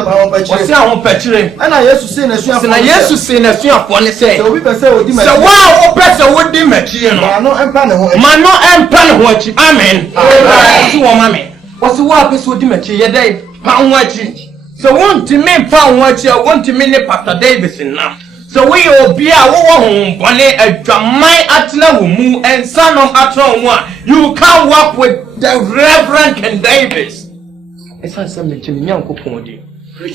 asem awon pachire. Wose awon pachire. Na Yesu say na suafo. Na Yesu say na suafo ne say. So obi pese odi machi. So wa wo pese wodi machi no. Mano empa ne ho. Mano empa ne ho achi. Amen. Amen. So wo mame. Wose wa pese wodi machi ye dai pa ho achi. So won't me pa ho achi, won't me ne Pastor Davis na. So we obi a wo ho bone adwaman atena wo mu ensanom atena wo a you can work with the Reverend Ken Davis. Esa se me chimi nyankopon di.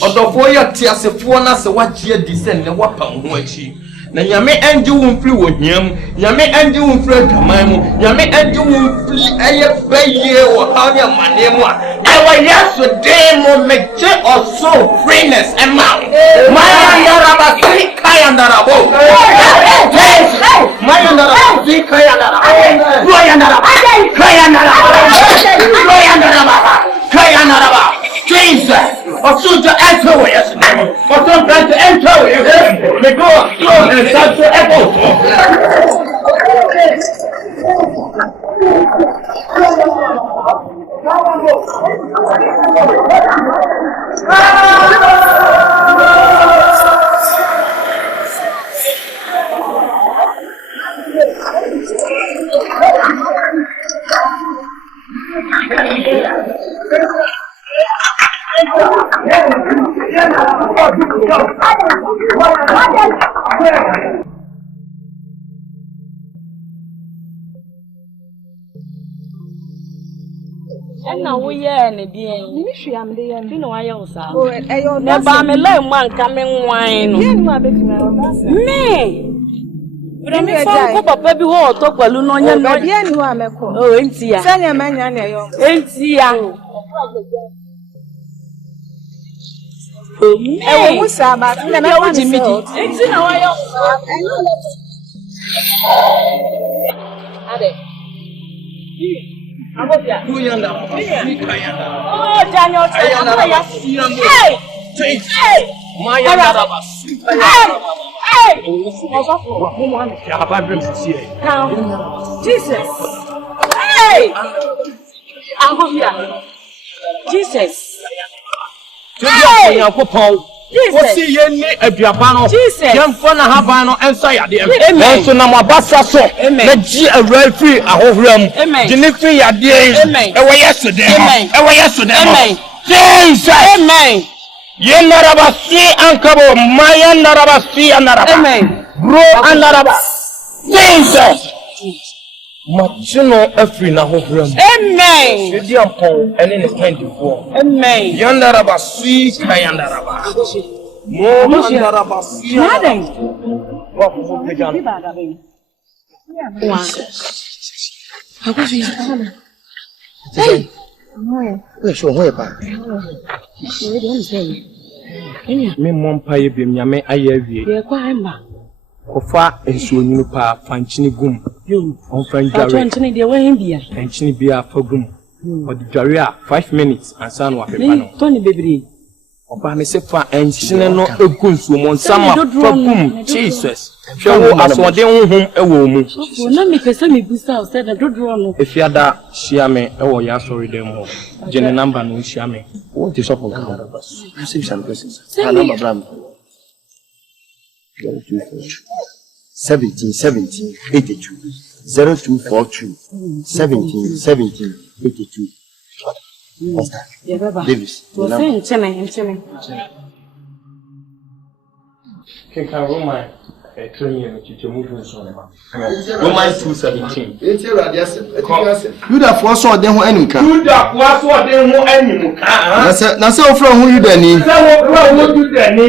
Odofo ya tiasefo na se wagye disen ne wapa ho achi. Na nyame anje wo mfiri wo hiam, nyame anje wo mfiri adwaman mu, nyame anje wo mfiri eye baye wo ha ne amane mu a. Ewa Yesu de mo meche also freeness and mouth. Mayandara basi kayandara bo. Mayandara basi kayandara. Royandara. Kayandara. Jesus. Also to enter with us. Also to enter with us. We go and start to echo. Na wo ye ne bien ni hwe am de ye no na wa ye wo sa o e yo na ba me le mo anka me nwan no ye no abefima me bra me fa ko papa bi ho to kwalu no nya no ye no ameko o enti ya se nya manya na yo enti ya e wo musa ba na me wa ni enti na wa ye ade Oh, Daniel, Jesus. Hey! Jesus. What's ye need a diabano? Young fun and habano and sayade. Amen. So now my bassa so. Let G a real free a whole room. Amen. Jennifer, ya dear. Amen. Away yesterday. Amen. Away yesterday. Amen. Jesus. Amen. Ye narabasi and cabo, Maya narabasi and naraba. Amen. Bro and naraba. Jesus. Machino every na whole room. Amen. You dear Paul and in the 24. Amen. Yandaraba sweet Kayandaraba. More Yandaraba sweet. Nothing. What was the gun? Hey. Where's your way back? Me mom pay be me ayewie. Ye kwa emba. Kofa ensuo nyinu pa fanchini gum. On friend Gary. Fanchini de we bia. Fanchini bia fa gum. Or the Gary 5 minutes and san wa pepa no. Tony bebre. Oba me se fa enchine no egunsu mo nsama fa gum. Jesus. Hwe asode honhom ewo mu. So na me pese me busa o said dodro no. Efiada shia me ewo ya sorry dem ho. Jene number no shia me. What is up on camera? You see some persons. Number bram. 17 82 0242 17 82. Davis. Roman 2:17. You da for so den ho animka. You da for so den ho animka. Na se ofra ho Yudani.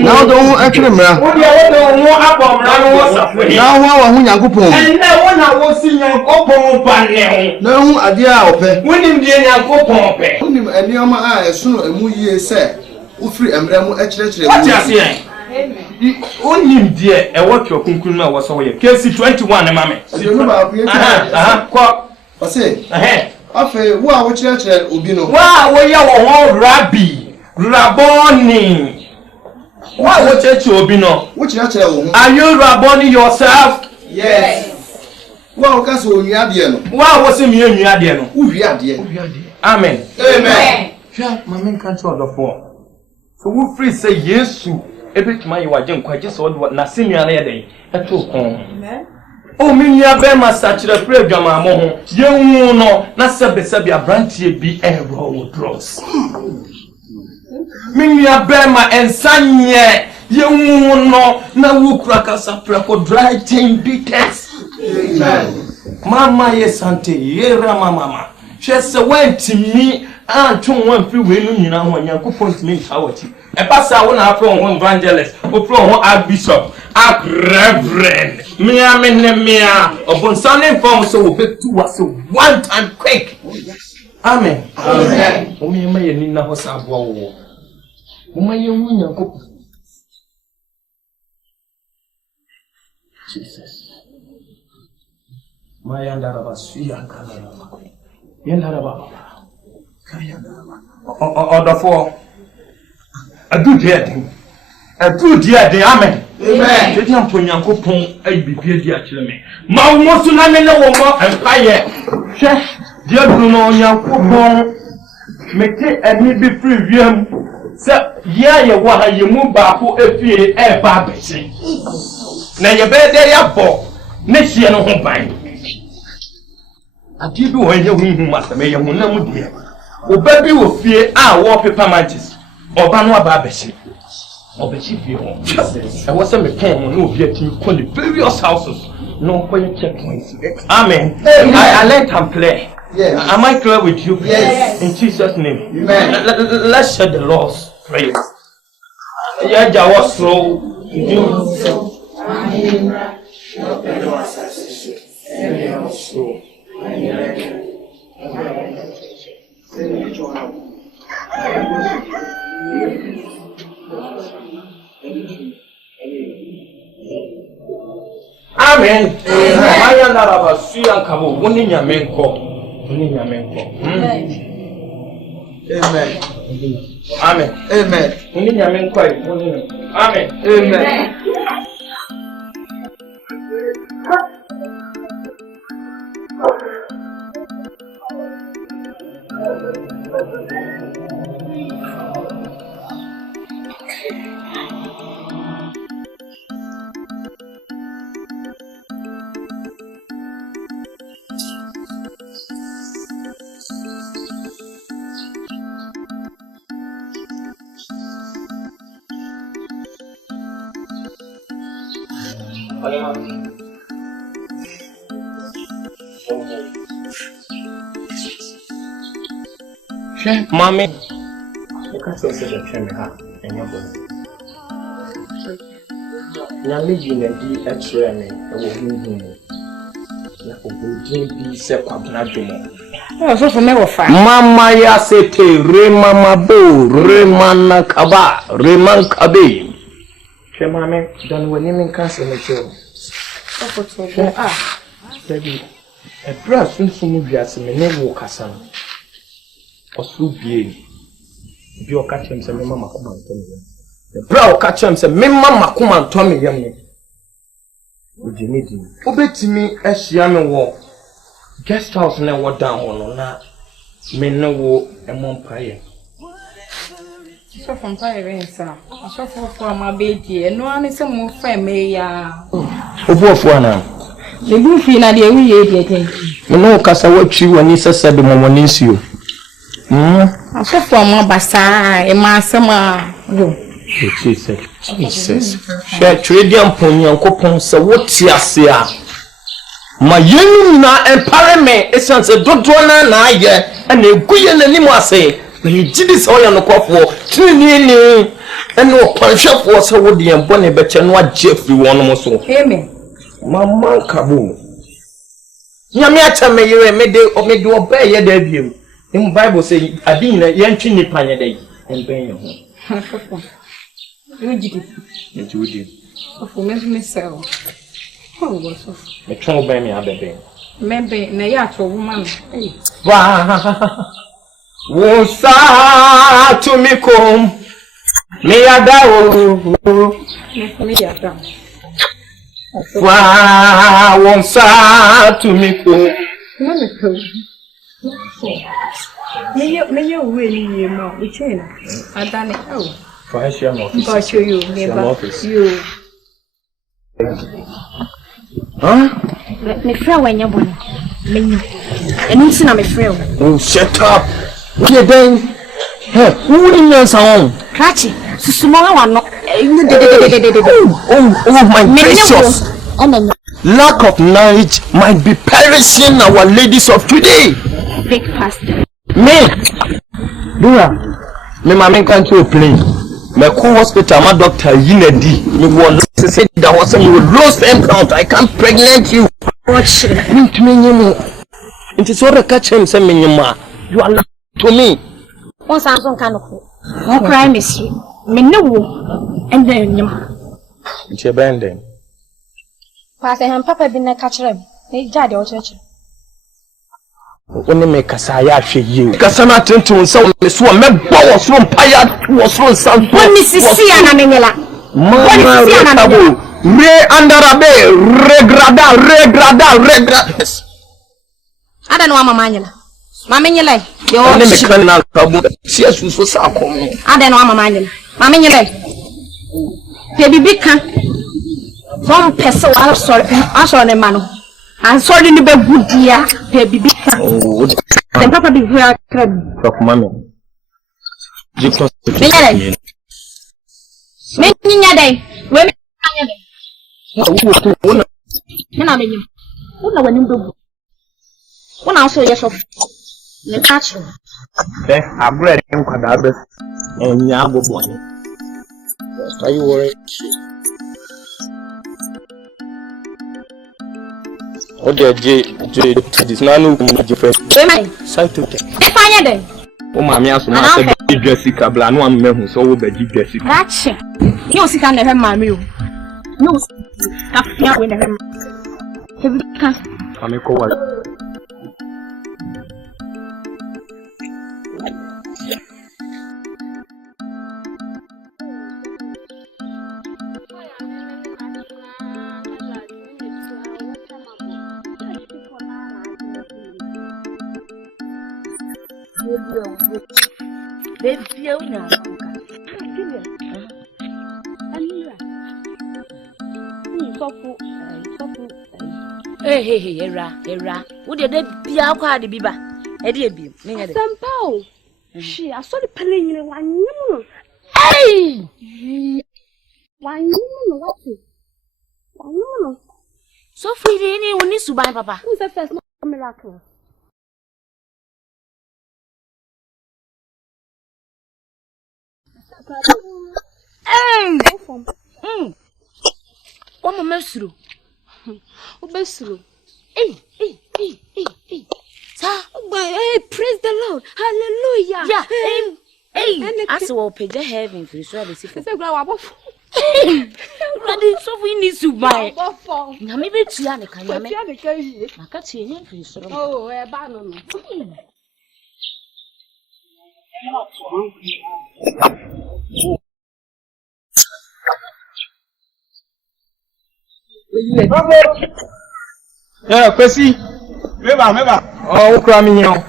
Na do ho atwemra. Wo dia wo do ho abomra no wo safo. Na ho wa ho Nyankopon. Na wo na wo si Nyankopon ba ne ho. Na ho ade a ope. Wonim die Nyankopon pe. Wonim anioma a esono emu yie se wo firi emra mu akirekire. What you say? Onim die e what your kunkun na wo so ye. Case 21 na me. Kwa ose afa wo a wo kirekire obi no. Wa wo ye wo ho Raboni. Wa wo kirekire obi no. Wo kirekire wo. Are you Raboni yourself? Yes. Wa wo ka so onua de no. Wa wo se mi onua de no. Wo wi ade. Amen. Amen. Sha mama kan tro do for. So we free say yes. Every time you are young, quite just what Nassini and day. At all. Oh, me, ya bear my such a prayer, Jamamo. You know, not Sabia branch be a roll dross. Me, ya bear my and son, ye. You know, now who crack us up for dry chain beaters. Mama, yes, Asante, yera mama. She went to me and to one free winning, you know, when you go point me, how it. A pastor won't have from one evangelist, or from one archbishop, archreverend, mea, upon Sunday form, so big to us, so one time quick. Amen. Amen. Oh, me, may need not was a war. Oh, my young go. Jesus. My andarabas, Yandaraba. Order for. A good year, amen. Amen. Let him put your coupon a be dear children. Mount Mosuname no more and fire. Chef, dear Bruno, your coupon. Make it and me be free. Sir, yeah, what you move back for a fear air barbecue. Now you better your ball. Next year, no home buying. I did when you win, Master Mayor, who never dear. O baby will fear our wallpaper mantis. Or Banwa Babeshi. Or the chief you home. I wasn't a pen no yet to call the various houses. No point checkpoints. Amen. I let him play. Yes. Am I clear with you? Yes. In Jesus' name. Amen. Let's share the Lord's prayer. Yeah, was slow. Amen. I am not about Suyan Kabo, winning your men call. Winning your men call. Amen. Amen. Amen. Winning your men call. Amen. Amen. Mommy, you can't say the train and your body. Now, living and be a train, I will win. Mama ya sete remama bo remana kaba reman kabe. Che mame dan woni min kanse ne che. Baby. E bra sunsun biase me ne wo kasa no. Osu bie. Bi o ka chem se me mama kuma ntome. E bra o ka chem se me mama kuma ntome yam ne. Ojinidi. Obetimi ahia me wo guest house na wo down ho na me na wo emompaye. So from fire rensa. So for my baby no ani se mo fa me ya. Obuofo ana. Le bu fi na de wi ye de. Me no kasa watwi wani sese de momoni nsuo. So for my basa e ma asema yo. Jesus. Share trading pon yankopon se woti ase a. Ma yenu na empowerment essence dodo na aye na eguye nanimu ase. Na yidi se oya no kwafo trini ni ene okwanhwefo se wo de embone beche no agye firi wono so. Amen. Mama kabo. Nyame acha me yere me de oba ye da biem. In Bible say adin na yentwi nipa ye dai emben ye ho. You did it. You did. Of me sell. Oh, what? Me try buy me a baby. Maybe na ya to woman. Wa. Wo sa to me come. Me ada o. Me ya da. Wa wo sa to me come. Me come. Me you really ma we chain. Adane oh. Financial office. I'll show you, neighbor. Office. You. Huh? Me friend when you're born. Me. And you see, I'm a friend. Oh, shut up. Okay, then. Hey, who in your song? Cratchy. So small one. Oh, my precious. Lack of knowledge might be perishing our ladies of today. Big pastor. Me. Dura. Me mama can't you play. Me call hospital, my doctor Yinedi. Me want to say that was you will lose count. I can't pregnant you. Watch. It is all the catch him say me you are not to me. One Samsung can no crime is me no and then you. It's your band. Pastor and Papa been a catcher. He died or church. Only make a saya for you. Kasana to so Miss One, my boss from Payat was from some. When Mrs. Siana Mingela. Re andarabe, regrada. I don't know my manual. Mamma, you like your name is Colonel Kabu. She has to so I don't know my manual. Mamma, you like baby big can from Peso. I'm sorry, I saw the man. I'm sorry, the good dear, baby big can. Oh, then Papa be here. Talk, mommy. Because making your day. Women, when I saw yourself. The catch. I'm ready to come out and Yaa Boatema. Are you worried? Oh, dear, this now different. Side to take. If I had oh, mammy, I said, Jessica Blan, one man so over Jessica. That's it. You see, can never marry you. No, I will never. I'm a coward. Hey, era. Would you be our card, Biba? Eddie, be Sampo. She, I saw the playing in 1 year. Hey! 1 year, so free, anyone needs to buy Papa. Who's the first miracle? One more through. Obesru. Hey. Sir, praise the Lord. Hallelujah. Yeah. Hey. As well, pay the heaven for so the secret. So we need to buy. Now maybe it's Yana can you make? I can't see any for so. Oh, a banana. Yeah, Kwesi. Meba. Oh, cram in here.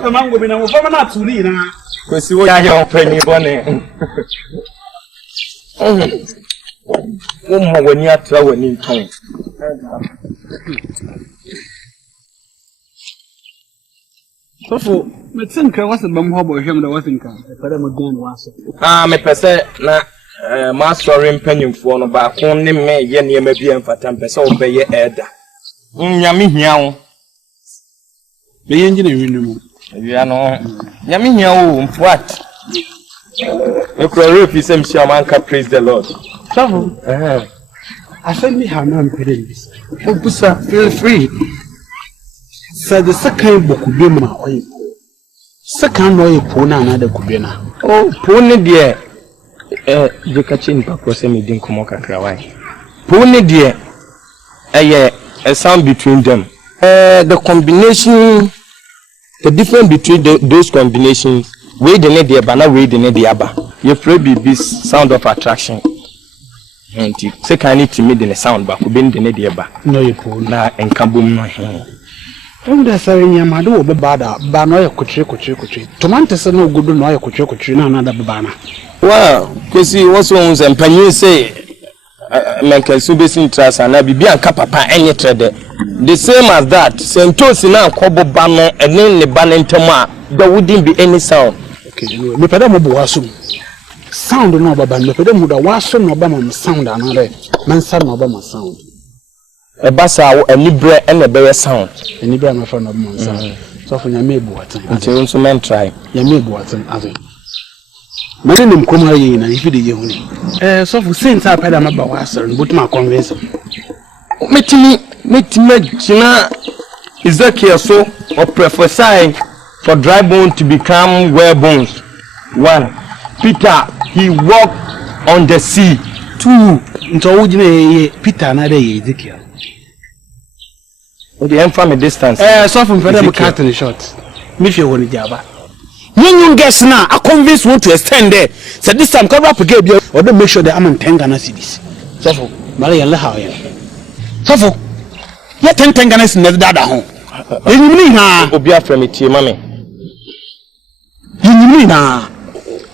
The mango be now for not to lead. Kwesi, what are you penny bonnet? When you are traveling in town. So for me think I was a bum hobble him that wasn't come. But I'm again was. Me pese na ma sorry mpanyin fo no ba ko ne me ye ne ma bia mfata pese obeye elder. Nyame hia wo. Be ye ngine winum. Wia no. Nyame hia wo mfuat. Me pro fi sem shi amanka praise the Lord. So I said me how no pay this. Obusa feel free. Said the second book be ma oyi. Second no e po na another kube na. Oh, po ne de je kachi npa ko se me din komo kakra wai. Po ne de a sound between them. The combination, the difference between those combinations, we the ne de ba na we the ne de aba. You free be sound of attraction. And second need to me the sound ba ko be the ne de ba. No e po na enkabum no he. I'm the saying Yamado Bada, Bano Kuchi. Tomatoes no good no Kuchi, another Babana. Well, because he was owns and Penny say, Manka Subis trust and I be a papa any trader. The same as that, Sentos in our Kobo Banner and then the Banner Tama, there wouldn't be any sound. Okay, me pedamo boasum. Sound no baba, me pedamo da wasum no bama sound another. Man sound no bama sound. A bassa, a libre and a bear sound. A libre my friend of mine sound. So for your maybe what until some men try. Your maybe what other. My name come here na if you dey so for since I paid am about wasser but my convince. Metimi China Ezekiel so or prophesy for dry bone to become well bones. 1. Peter, he walked on the sea. 2. Into Peter na dey Ezekiel. The end from a distance. So from further cut in short. Me feel one jaba. You guess now, I convince want to extend there. So this time, come up again, or don't make sure that I'm in 10 Ghana cedis. So for Maria Lahaya. So for yet 10 Ghana cedis never died at home. You mean now? Obia from it, mammy. You mean now?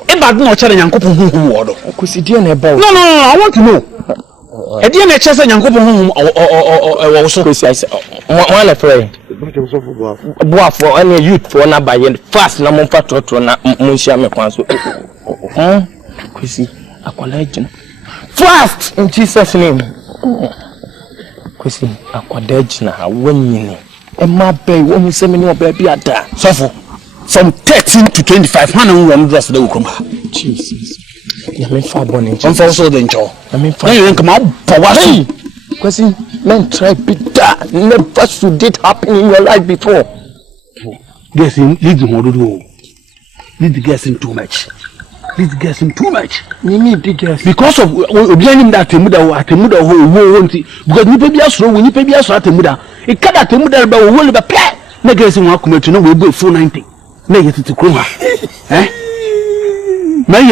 About no child and couple who order. No, I want to know. A dear chess and young couple whom or also one afraid. Boy for any youth for na by fast na mon patrol na munshia me kwanso. Kwesi akwalagin. Fast in Jesus name. Kwesi akwadagin ha wanyini. E ma be wo hu se me ni oba bi ada. So from 13 to 25 100 run dress the come. Jesus. Ya me fa born in Jesus. Also the ncho. Ya me fa. You come out for what? Kwesi men try bitter. Never should it happen in your life before. Guessing, lead the model. Lead guessing too much. Lead guessing too much. You need to guess. Because of behind that Temuda who won't because you pay us when you pay us at Temuda. It can't at Temuda about a will be play. Negating one committee no will be 490. Negative to Kuma. Eh? May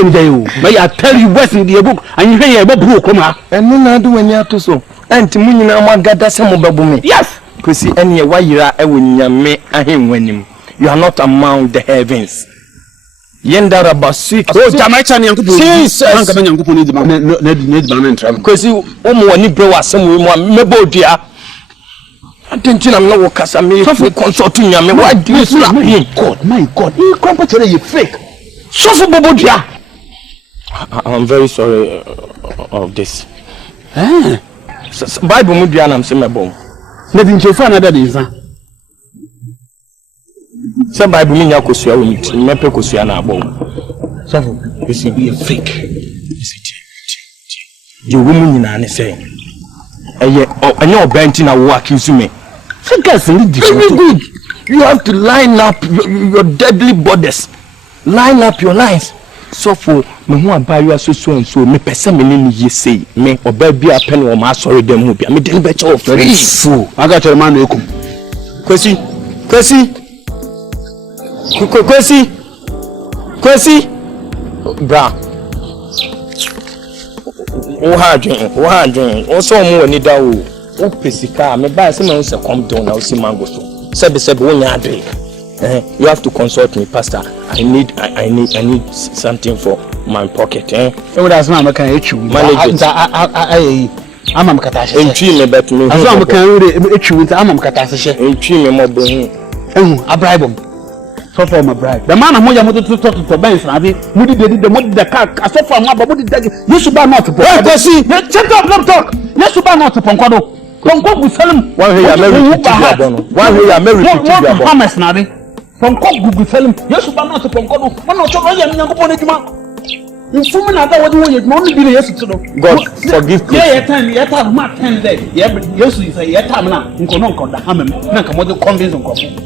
I tell you what's in the book and you hear about Blue Kuma. And then I do when you have to so. And to me, now, gather some of yes, because see, any why you are when you me and him when him. You are not among the heavens. Yenda about 6. Oh, Jamaican young people. Jesus. Need man travel. Because you only bro was some mebo dear. I think I'm not workers. I'm consulting you. Why do you slap him? My God, you compare you fake. So for Bobo dear. I'm very sorry of this. Bible mu dia na mse mebom. Na di nchefu another day nsa. Se Bible mi nya kosua wo nti mepe kosua na abom. So you see be a fake. You woman nyina ne say. Eye anya obenti na wo accuse me. Figures in the very good. You have to line up your deadly borders. Line up your lines. So for me who buy you so and so me person me ni ye say me oba bia pen wo ma sorry dem hu bia me den be che of free fool I got your man ekum kwesi bra o ha dwen o so mo wani da o pesika me ba se me se come down na o si mango so sebe wo nya adwe. You have to consult me, Pastor. I need something for my pocket. That's not my issue. Manage it. I'm a catastrophe. Entry me bet me. As long as I can issue with I'm a catastrophe. Entry me more brain. A bribe him. So for my bribe. The man I'm going to talk to Benson. I mean, Moody did the car. I saw from my body. You should buy not to shut up, don't talk. You should buy not to Ponkodo. Ponko will sell him. One way I married to Hamas now. From Google tell him, yes, but not to Ponkodo. I'm not sure I am young upon it. In 4 minutes, I was only be yesterday. God forgive me. Yeah, time, Mark 10 days. Yeah, but yes, you say, yeah, time now. You can't call the hammer. Not convince on coffee.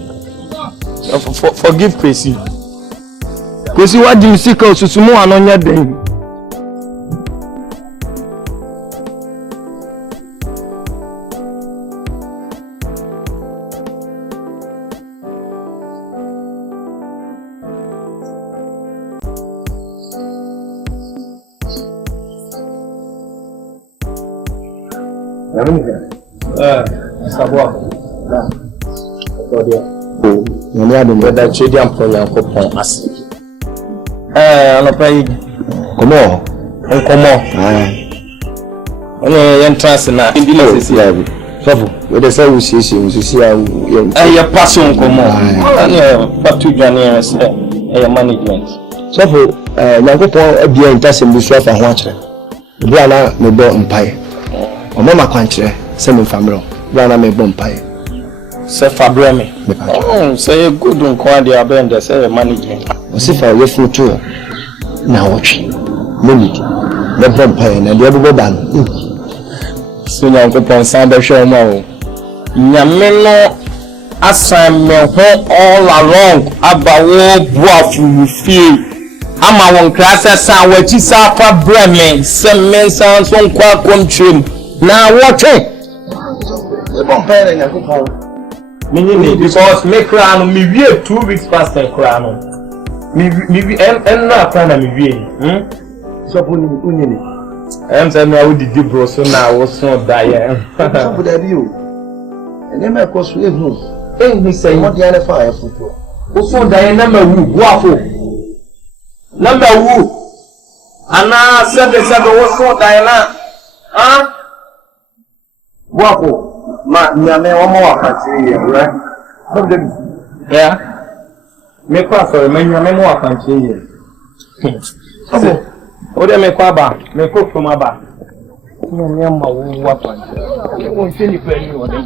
Forgive Kwesi. Kwesi, what do you see? Cause to more on your day. Nyame adom whether chedi am for Yankopon as. Anopay komo. Onye entrance na indile sisi ya bi. Sofo, we dey say we sisi ya ye passion komo. Ana patu dwane e management. Sofo, Yankopon ebia intasem bi so afa ho akere. Bia na me bo mpae. O mama kwankyere se me famro. Bia na me bo mpae. Se fabre me. Say good nko ade abende say management. O se fa we foto na watch. Limit. Me bo mpae na de bo ba no. So Yankopon san be hwe ma o. Nyame no assign me ho all along abawo boafu fie. Ama won klasa sa wachi sa fa breme se men san so nkwa komtrim na wote e bon pere Yankopon minini because me kra no me wie 2 weeks past kra no me en na kra na me wie so poni unyini say me awu didi bro so na wo so daye so bu da bi o ene me ko so ehun say mo dia na fa afuto wo so daye na ma wu boafo number who ana 77 was so diana wapo ma nyame omo wakati right yeah me kwa so me nyame mo wakati so ode me kwa ba me ko fuma ba nyame ma wo wakati won se ni pe ni ode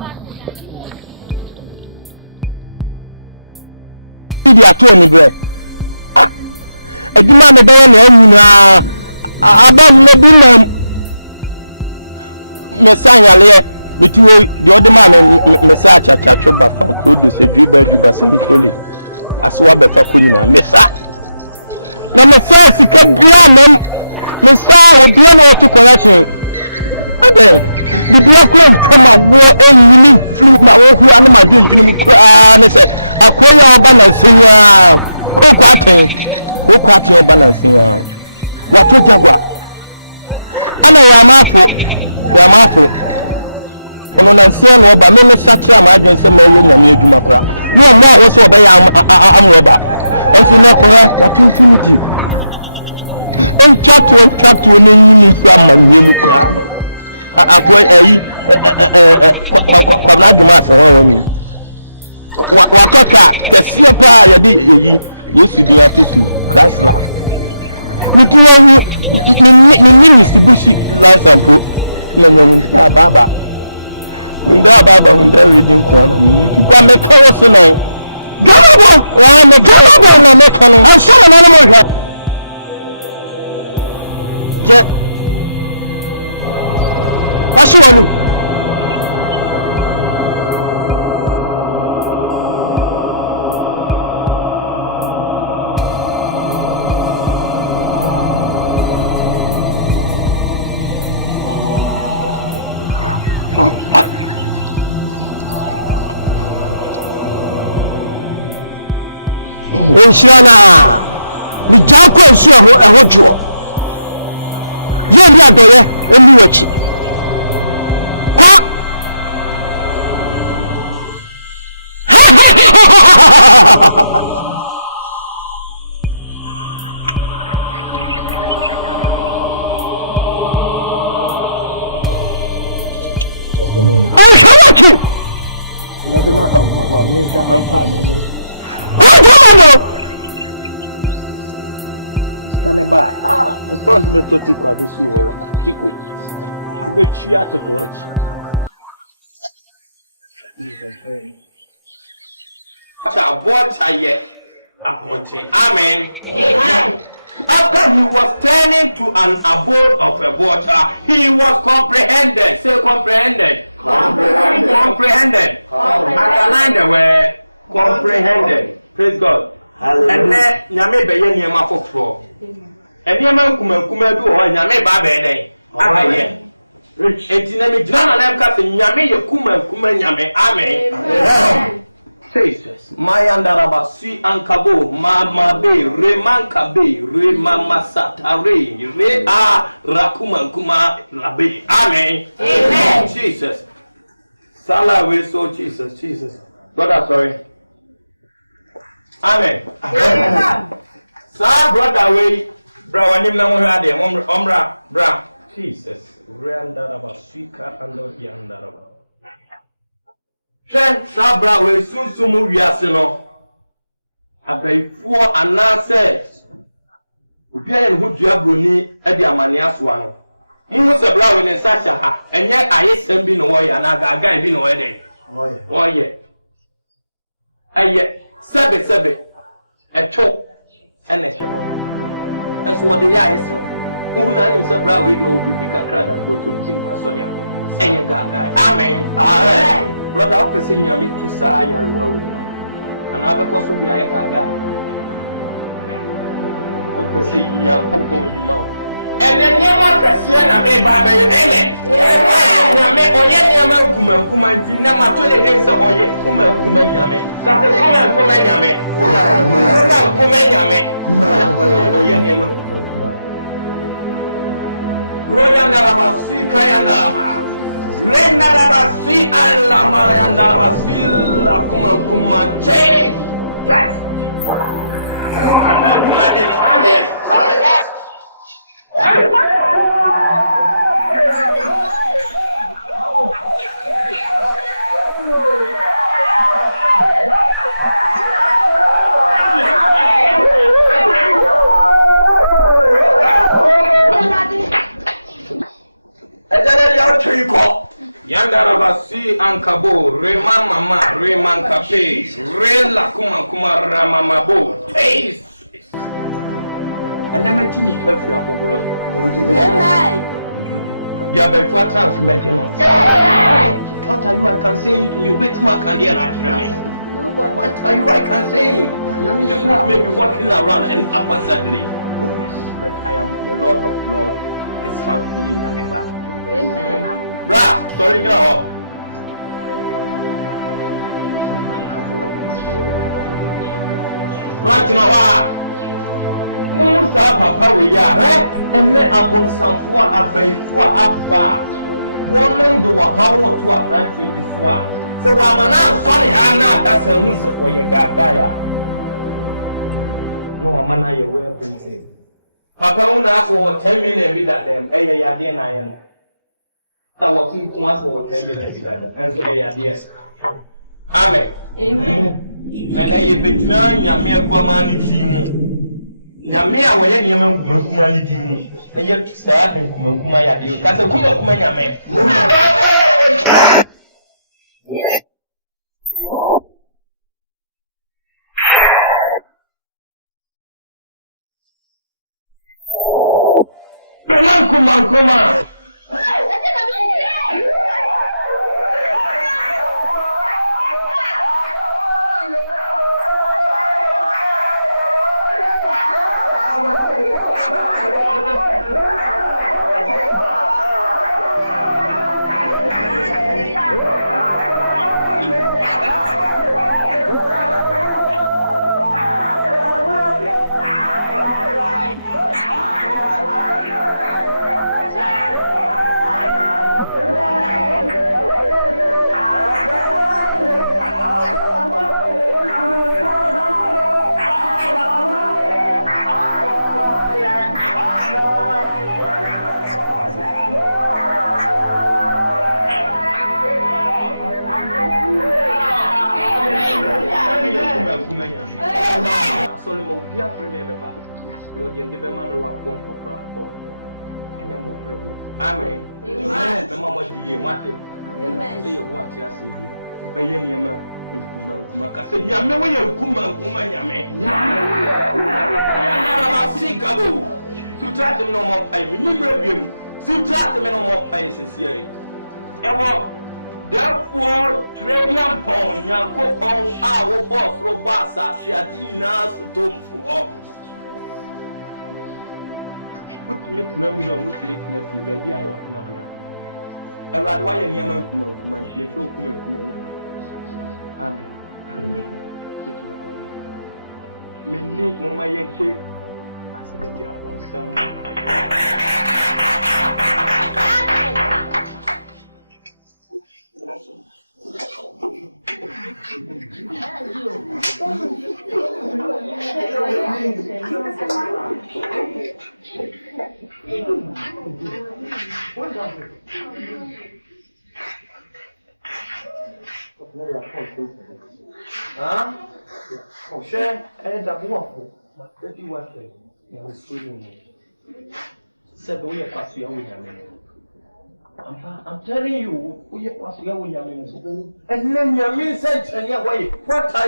What are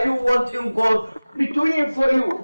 you wanting God to be doing for you?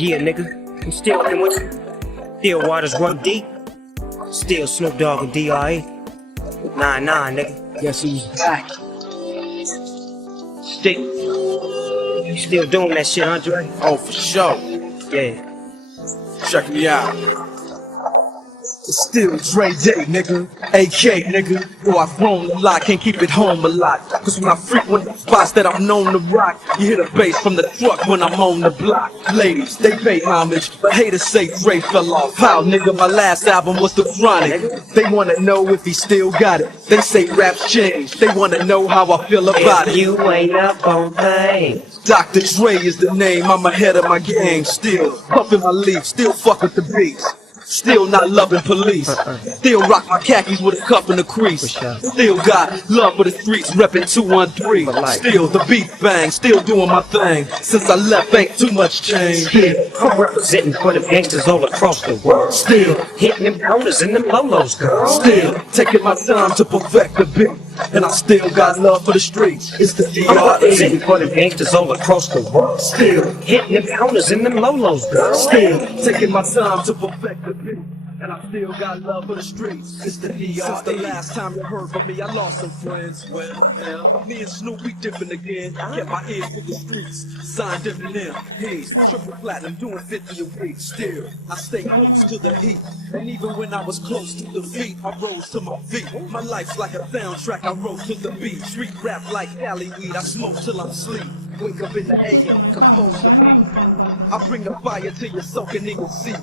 Yeah, nigga, I'm still in with you. Still waters run deep. Still Snoop Dogg and D.R.E. Nah, nigga. Yes, he's back. Still doing that shit, Andre? Oh, for sure. Yeah. Check me out. It's still Dre Day, nigga. AK, nigga. Though I've grown a lot, can't keep it home a lot. Cause when I frequent the spots that I'm known to rock, you hear the bass from the truck when I'm on the block. Ladies, they pay homage, but haters say Dre fell off. How, nigga, my last album was The Chronic. They wanna know if he still got it. They say raps change, they wanna know how I feel about it. You ain't up on things. Dr. Dre is the name, I'm ahead of my game. Still puffin' my leaf, still fuck with the beats. Still not loving police. Still rock my khakis with a cuff in the crease. Still got love for the streets, reppin' 213. Still the beat bang, still doing my thing. Since I left, ain't too much change. Still, I'm representing for the gangsters all across the world. Still hitting them corners and them lolos, girl. Still taking my time to perfect the beat. And I still got love for the streets. It's the I'm representing D.R.E. for the gangsters all across the world. Still hitting them corners and them lolos, girl. Still taking my time to perfect the beat. And I still got love for the streets. It's the D.R.E. Since the last time you heard from me, I lost some friends. Well, hell, me and Snoop, we different again. Kept my ears for the streets. Signed Eminem, Hayes, triple platinum, doing 50 a week. Still, I stay close to the heat. And even when I was close to defeat, I rose to my feet. My life's like a soundtrack, I wrote to the beat. Street rap like alley weed, I smoke till I'm asleep. Wake up in the AM, compose the beat. I bring the fire till you're soaking in your seat.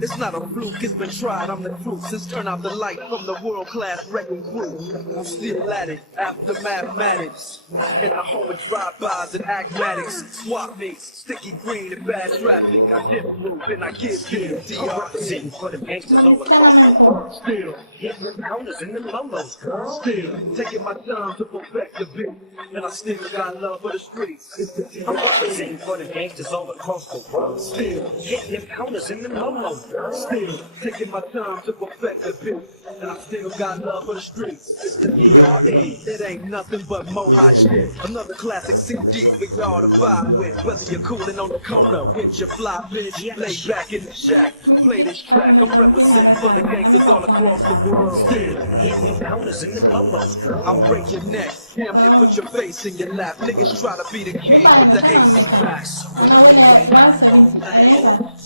It's not a fluke, it's been tried, I'm the truth. Since turn out the light from the world-class wrecking crew, I'm still at it after mathematics. And the home of drive-bys and acmatics. Swap meets, sticky green and bad traffic. I dip move and I give you I'm representing for the gangsters all across the world. Still hitting the counters and the lolos, girl. Still taking my time to perfect the beat. And I still got love for the streets. I'm representing for the gangsters all across the world. Still hitting the counters and the lolos, girl. Still taking my time to perfect the beat. And I still got love for the streets. It's the E.R.E. It ain't nothing but mohawk shit. Another classic CD for y'all to vibe with. Whether you're cooling on the corner with your fly bitch, lay back in the shack, play this track. I'm representing for the gangsters all across the world. Still hitting the counters and the lolos, girl. I'll break your neck, damn near put your face in your lap. Niggas try to be the king, but the ace is back.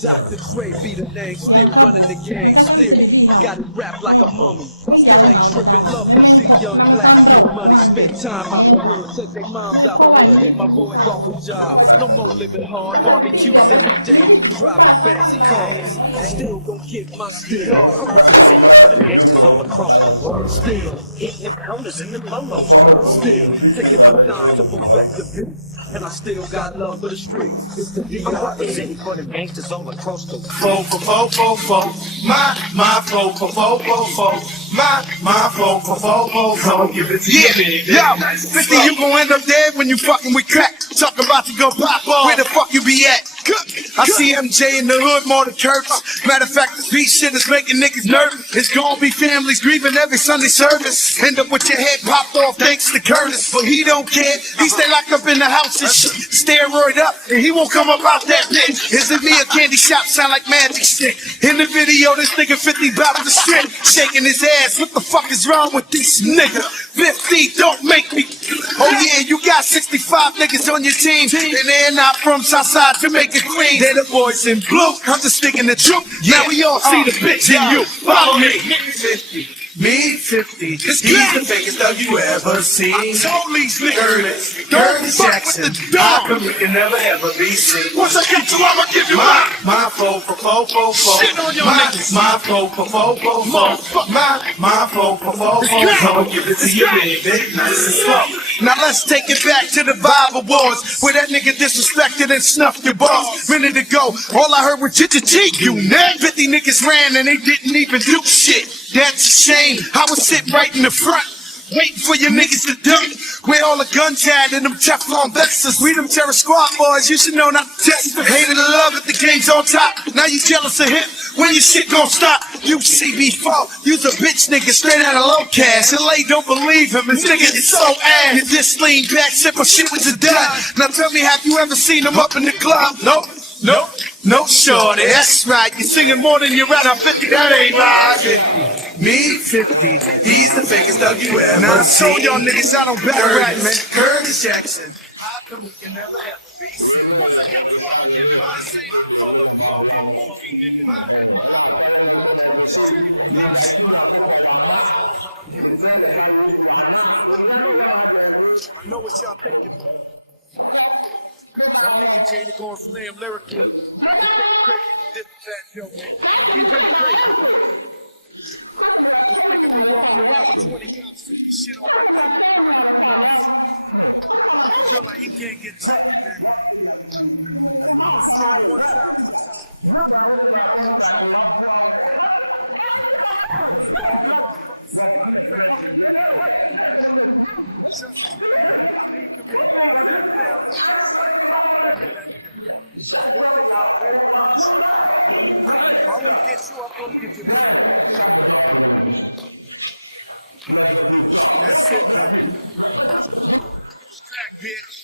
Dr. Dre be the name, still running the game, still got it wrapped like a mummy. Still ain't tripping, love to see young blacks get money, spend time out the hood, take their moms out the hood, hit my boys off with jobs. No more living hard, barbecues every day, driving fancy cars. Still gon' get my still hard. I'm representing for the gangsters all across the world. Still hitting the counters and the lolos, girl. Still taking my time to perfect the beat. And I still got love for the streets. It's the I'm representing for the gangsters all across the world. Fo, my flow, fo, my flow, fo. Yeah, yo, 50, you gon' end up dead when you fucking with crack. Talk about to go pop off. Where the fuck you be at? I see MJ in the hood more than church. Matter of fact, this beat shit is making niggas nervous. It's gonna be families grieving every Sunday service. End up with your head popped off thanks to Curtis. But he don't care. He stay locked up in the house and shit. Steroid up and he won't come up out that bitch. Is it me a candy shop? Sound like magic shit. In the video, this nigga 50 bout the strip. Shaking his ass. What the fuck is wrong with these niggas? 50 don't make me. Oh yeah, you got 65 niggas on your team. And they're not from Southside Jamaica, Queens. They're the boys in blue. I'm just sticking the truth. Now we all see the bitch in you. Follow me. 50. Me 50, he's the biggest thug you ever seen. I totally Curtis Jackson, we can never ever be seen. Once I get to I'ma give you my flow for fo. Shit on your niggas. My flow for fo. My flow for fo. I'ma give it to you, baby. Nice and slow. Now let's take it back to the Bible Wars, where that nigga disrespected and snuffed your balls. Minute ago, all I heard was G, you name. 50 niggas ran and they didn't even do shit. That's a shame. I was sitting right in the front, waiting for your niggas to dump. Where all the guns at and them Teflon vexes. We them terror squad boys, you should know not to test. Hated to love it, the game's on top. Now you jealous of him, when your shit gon' stop. You CB4, you's a bitch nigga straight out of low cash. LA don't believe him, his nigga is so ass. You just lean back, sip a shit with your dad. Now tell me, have you ever seen him up in the club? No, shorty, that's right. You're singing more than you're right. I'm 50, that ain't right. Me 50, he's the biggest thug you ever now, seen. Now I told y'all niggas I don't better rap, man. Curtis Jackson, how come we can never ever be seen? Once I get to I'ma give you my scene. I know what y'all thinking. That nigga Jada gon' slam lyrically. This nigga crazy, this fat Joe, man. He's really crazy, though. This nigga be walking around with 20 cops shooting shit on record coming out of the mouth. I feel like he can't get touched, man. I'm a strong one time. I don't need no more strong. I'm strong and motherfucking psychotic trash. Trust me. He can respond 10,000 times. I ain't talking back to that nigga. One thing I really promise you. If I won't get you, I'm gonna get you. That's it, man. Crack, bitch.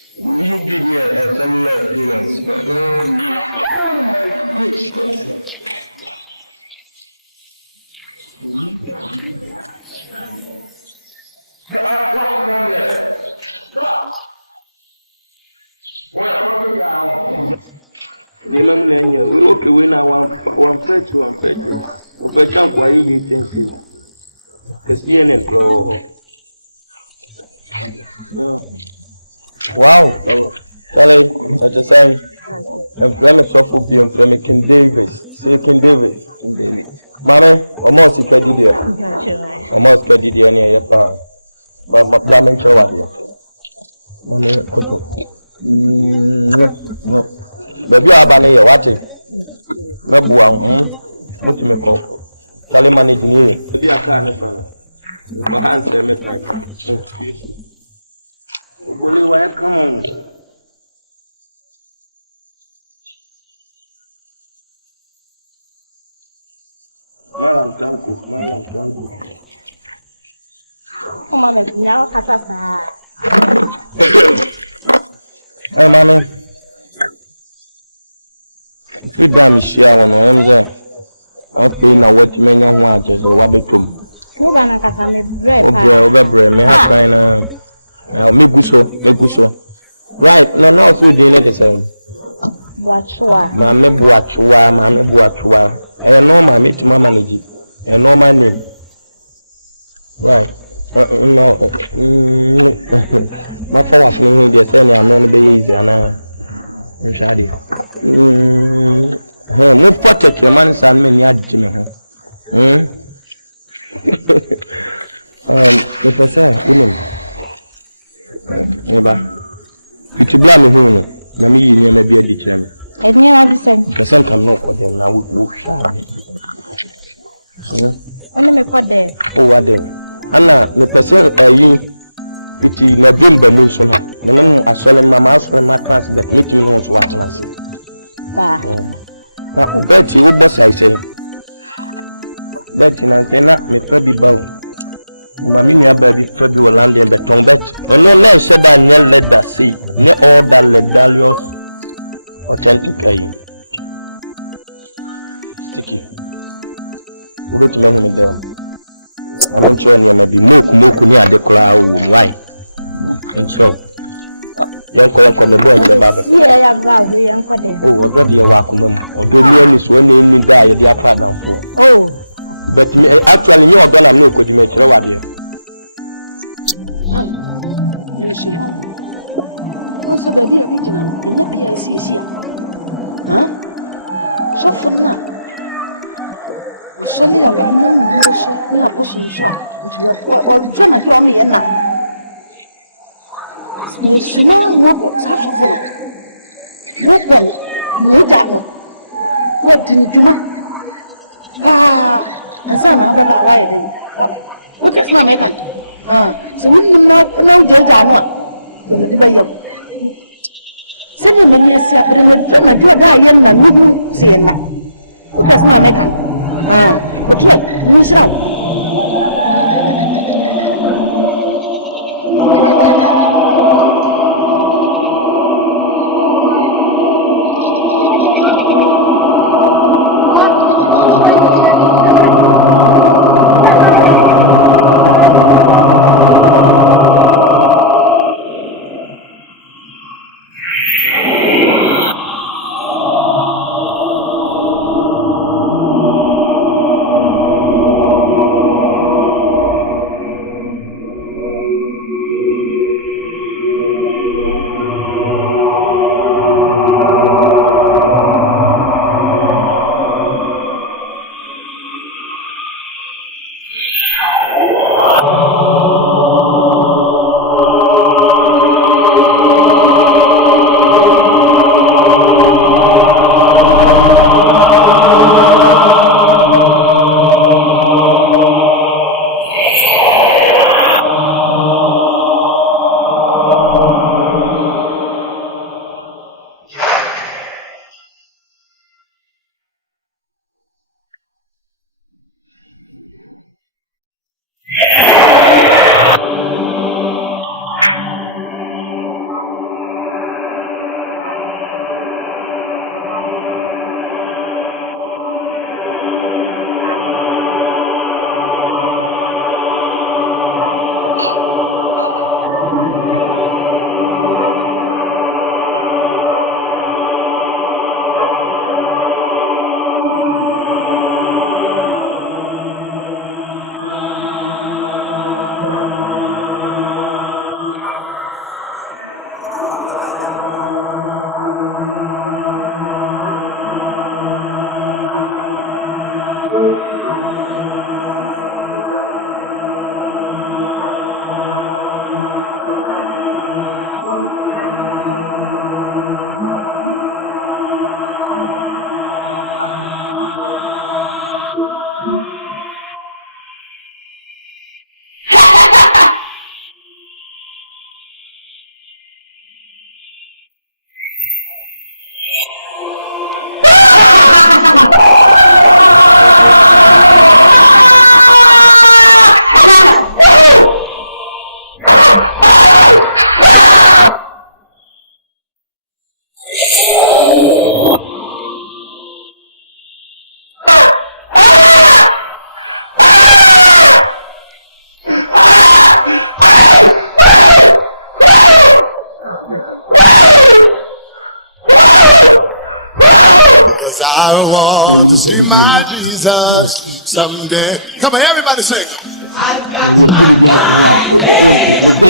'Cause I want to see my Jesus someday. Come on, everybody sing. I've got my mind made up.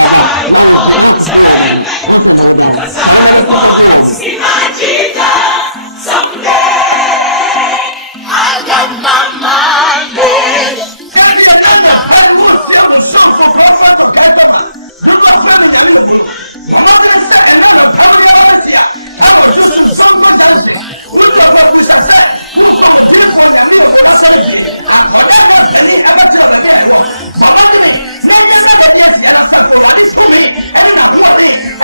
I want to turn back. 'Cause I want to see my Jesus someday. I've got my mind made up. Let's say this. Goodbye, world. Saving all of you. Saving all of you.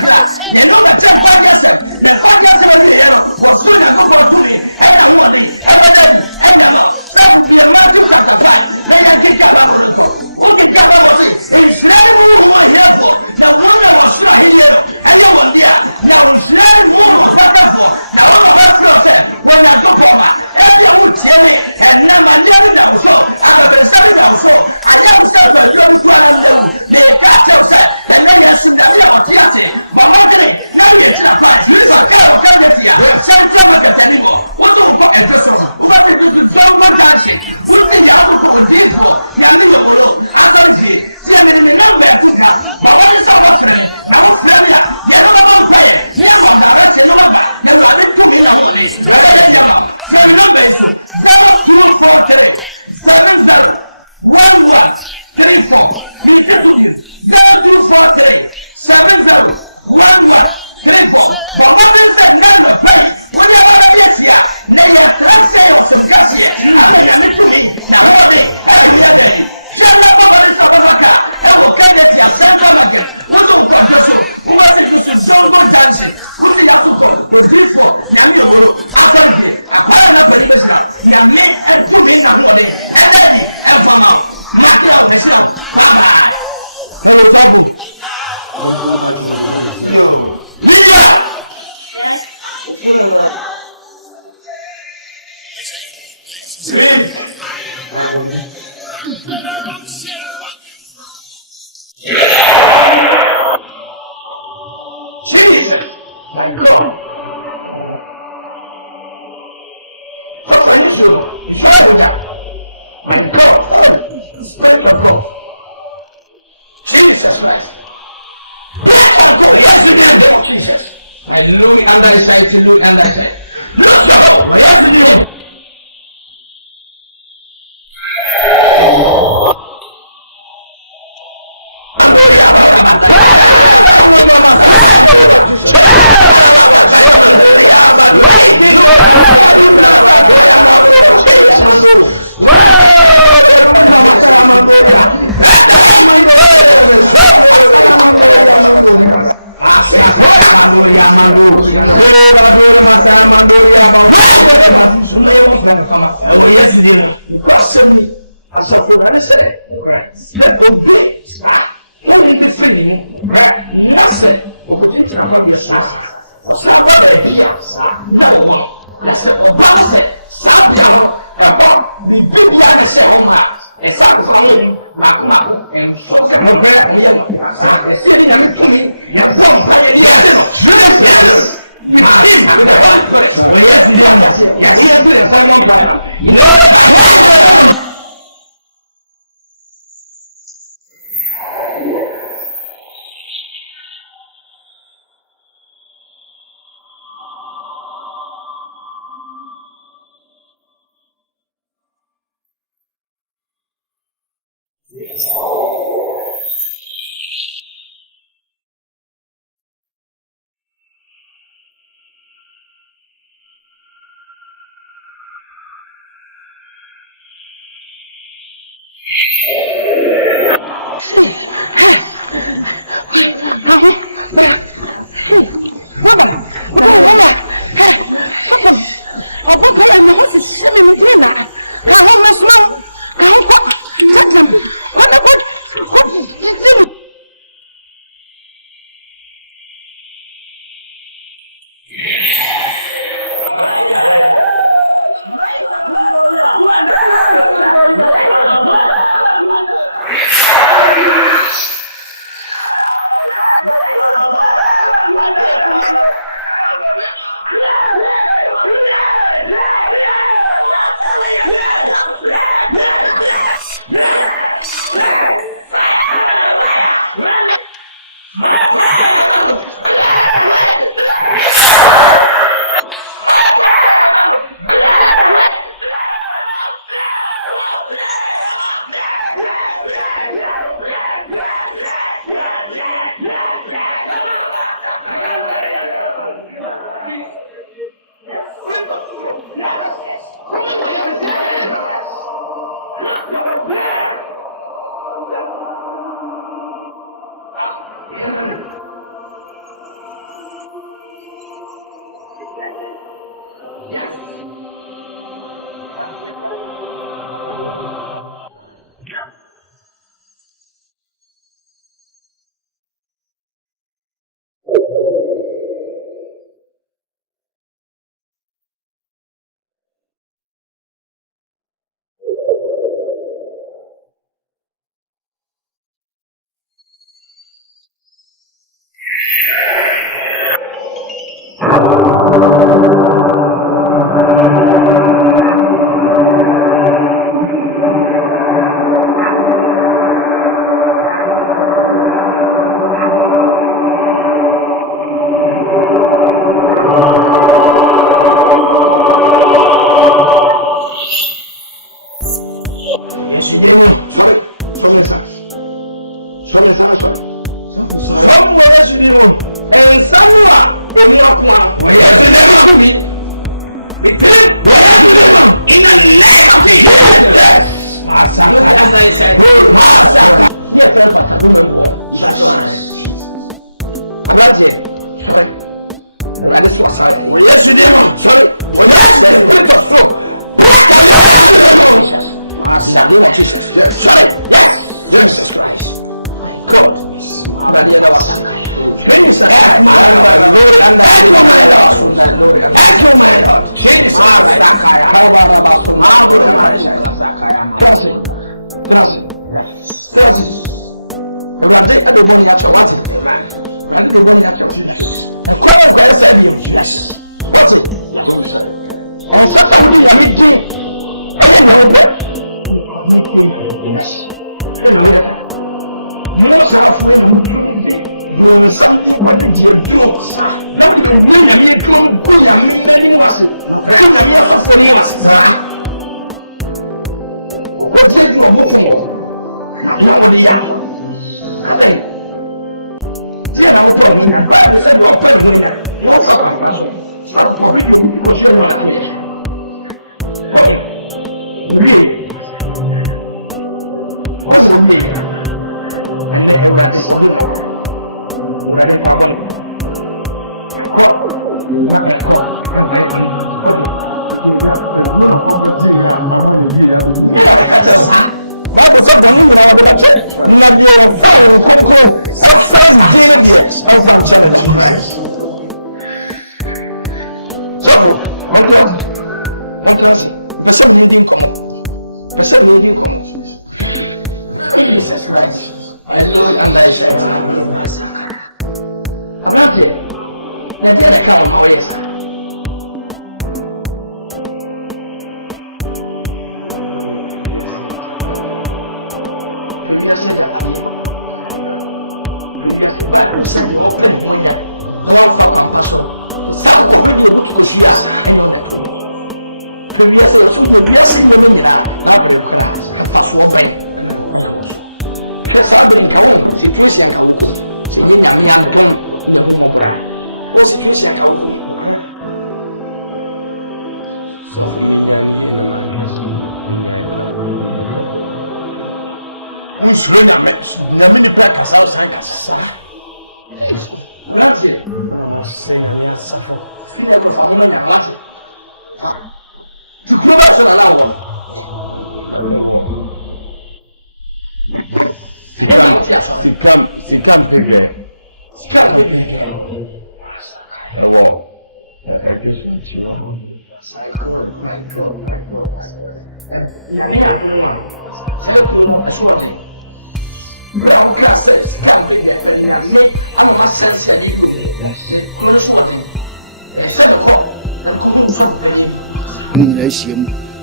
Come on, say it.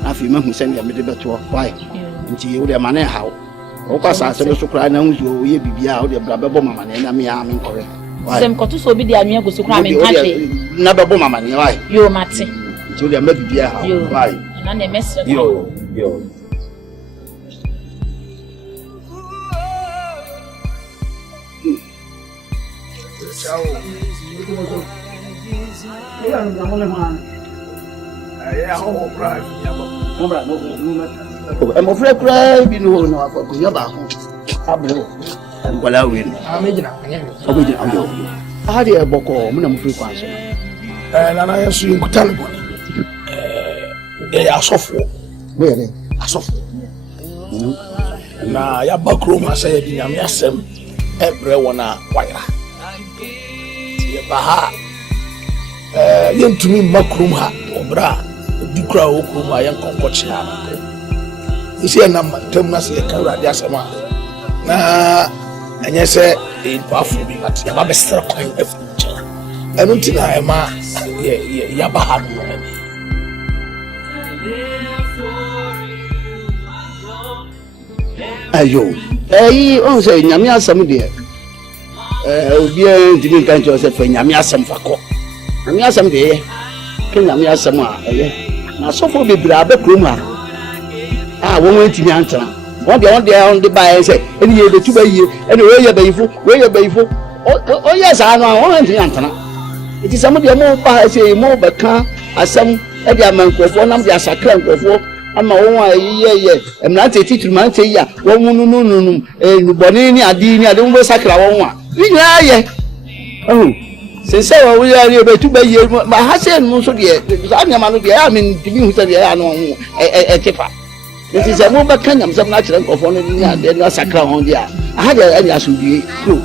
Afi ma hu send ya me de beto why nti wo de mane hawo wo kwa sa se so kra na hu so ye bibia wo de bra bebo mama na me ya me nkore sem koto so bi de anwe go so kra me nkache na bebo mama ne why yo mate nti wo de ma bibia hawo why na na message yo ciao ya no mo le man oh, Prah. I'm afraid Prah be no no for your back. Abro. I'm going to win. I'm making a how do you boko? I'm not free kwanso. And I see you Clement Bony. They are software. Where they? A software. Na ya backroom I say di nyame asem everyone a wire. Ti ba ha yentumi backroom ha obra dikura okuru ma yan konkochi ha. Isi na matem na se kawra dia asema na enye se e pafu bi ati ya ba bestra coin efu. eno ntina ema ya bahad no ayo on say nyame asam de obi ndimi kan jo se fa nyame asam fakọ nyame asam de ke nyame asam a na sofo bebira abekrom a won wantimi antana won de on de ba say eni ye betu ba yie eni we ye bayifo o yes anu won wantimi antana iti sam de mo ba say mo ba kan asam e de amankofo nam de asakra nkofo ama won ayeye emnante titurumante ya won nunu nuboni ni adi won be sakra won wa ni aye se se wa we are betu ba ye ma ha se no so de sa nyama no de ya min timi hu se de ya no tefa iti se mo ba kan nyam sam na kire nkofo no ni ade na sakra won dia ha de ani asudie no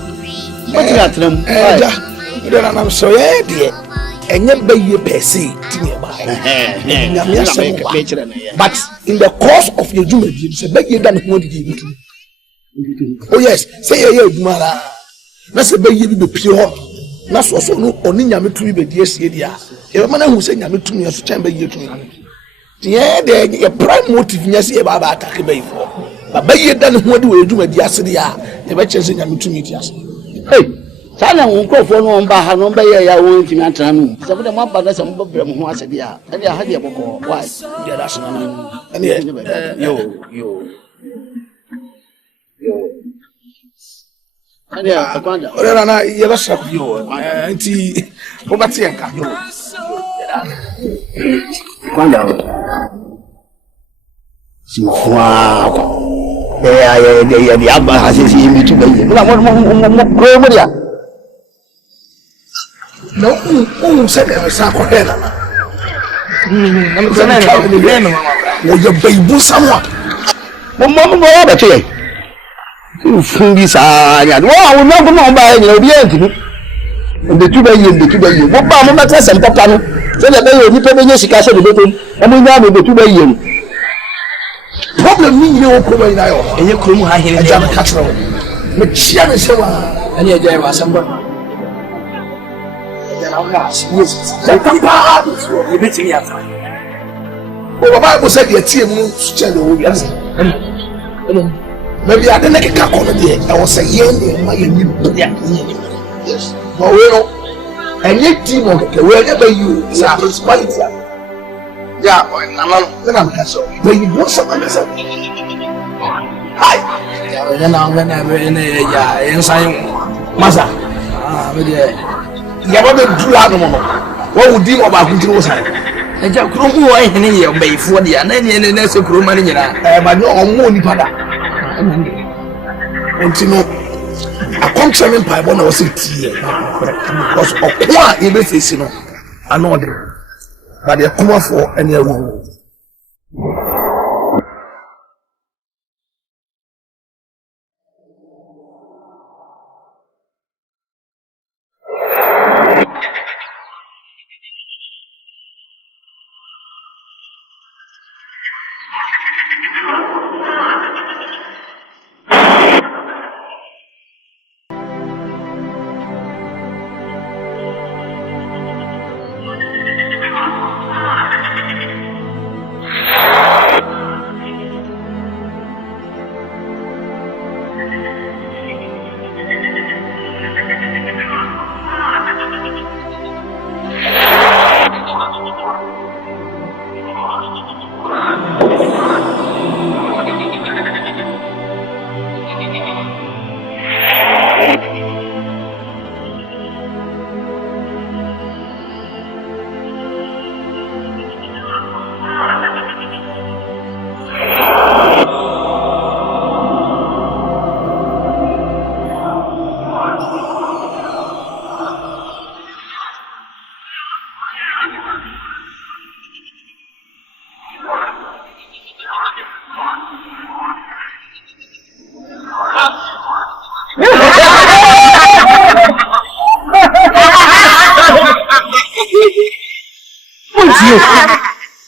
o ti atram ja de na nam so ye de enye ba ye pesi timi ba but in the course of your jumedi se ba ye da no ho de bitu oh yes say ye edumara na se ba ye bi be pure na so no oni nyame tumi be die sie dia e ba na hu se nyame tumi so chen ba ye tumi tie de ye prime motive nya se ba attack ba ifo ba ye da no ho de we edumadi ase dia e ba chen se nyame tumi ti ase hey sana nkofo no mba ha no mba ye ya won timi antana no saboda mo ba na sam bobra mo ho ase dia ene ha de boko why dia da sana ene yo ene akwanda ora na ye ba sha yo anti o ba tie nka yo kwanda si kwa ya dia ba hasisi mi tu bayi mo ko mo dia no se que sa ko hela wo ye bayibu samwa mo ba tie fungi sa ya wo awon na ko ba ni obi enti de tu bayi mo ba mo mata sem papa no se le bayi obi pe be sika se de beto e mo nya me de tu bayi problem ni ye o ko bayi na yo enye krom ha hene ja ka tro me chia me se wa ene ja wa samba yes ja papa you bet me afa o baba ko se de tie mu che de o yes maybe I didn't get caught on the I was a young my yes but we know and yet team wherever you is a responsibility yeah then I'm so when you want something hi yeah inside masa but yeah what do animal what would you about control side eja kromu wo ehene ye bayifo dia na ne ne se kroma ni nyina but no omo ni pada no a contract pipe on was it because of one in the face no another but they come for any one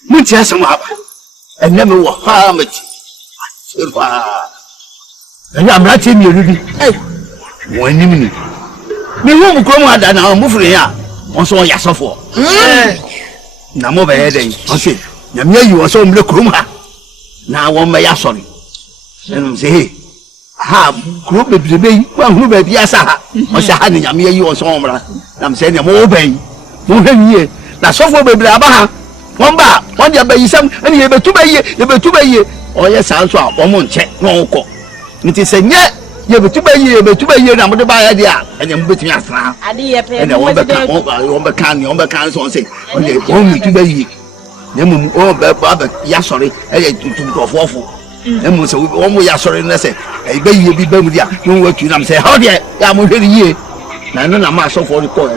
Muti asama aba. Enne me wo ha mati. Serwa. Enya amrate mi erudi. Woni mi. Me wo mu krom ada na mo fure ya. also on Yasofo. Namo be den. On say, Nyame you also mle krum ha. Na won me yasori. And say, hey, ha, group be one who be asa ha. On say ha Nyame you also omra. I'm saying mo be. Mo hwie. Na sofo be aba ha. Won ba, won dia be yisam, and ye be tu be ye. O ye san so a wo mo nche no ko. Nti se nye ye be tu be ye na mo de ba ya dia. And mo betimi asra. Ade ye pe. And won be kan so say. On ye won tu be ye. Nemu o ba ya sorry e tutum krofofo nemu se wo mo ya sorry na se e be ye bi ba mu dia no watu na se how there ya mo hwere ye na no na ma so for ko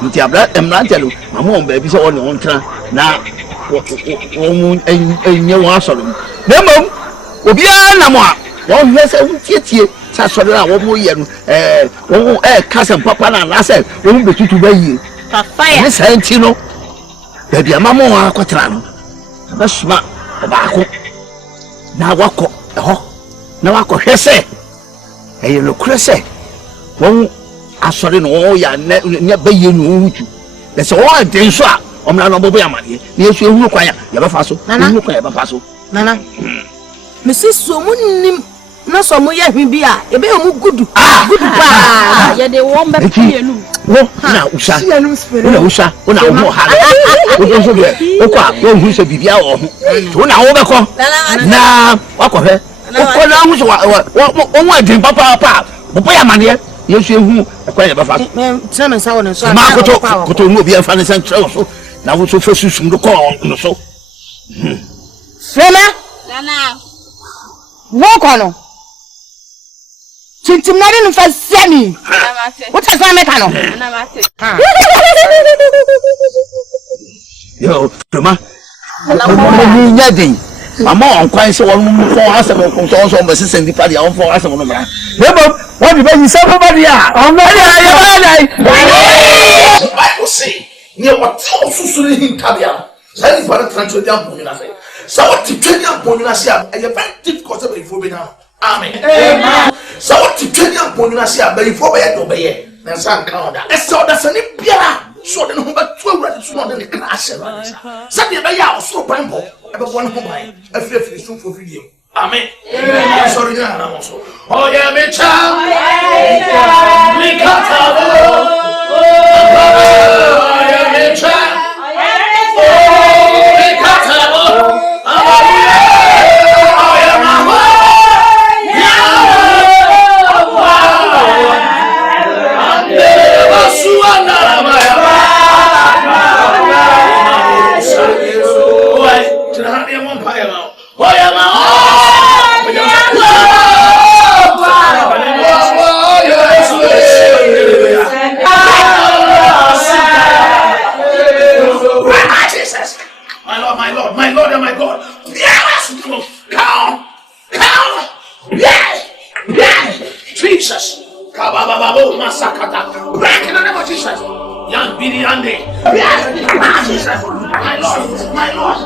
nti abra emrantelo na mo ba bi se wo ne ontra na wo mu enye wo sorry nemu obi a na mo a wo hwe se tie sa sorry na wo mo ye no wo kasa papa na se wo mu betutu ba ye papa ya ne senti no baby amamo akotra no basuma obaako na wako eho na wako hwese eyo no krese won asori no ya ne baye no wutu le se wo den so a omna no bobo amade na yesu ehunu kwan ya ba fa so ehunu kwan ya ba fa so nana mesi so munim na so mo ye hwe bi a ebe mu gudu ba ye de won be pienu wo na usha una wo ha wo so ge o kwa wo hu se bibia wo ho to na wo be ko na wako he ko na hu so wo adin papa bo ya mane yesu ehu kwa ya be fa tena me sa wo ne so ma koto mu obi afa ne san tre so na wo so fa susum do ko no so Frema nana wo kono Tintim nari no fa semi. What is my mekano? Yo, Prah. Nya den. Mama on kwan se won mu fo asem ko so be sesen di padi on fo asem no bra. Bebo, what be you say nobody ah? On body ah, Bible say, ne what so hin tabia. Say for transfer dia bonina say. So what to tell dia bonina say, e very difficult to be for be now. Amen. Amen. So what to tell you upon you say about before by no by na san count that. So that's any biara. So the number 2 ready to not in the class. So the by ya so Bible. Ebe one home by. Afri soon for video. Amen. Amen. Sorry na also. Oh yeah, me cha. Me katabo. Oh yeah, me cha. Me katabo. My Lord and my God. Yes! Come! Yes! Jesus! Kabababo Masakata. Break in the name of Jesus. Young Vivian. Yes! Jesus! My Lord.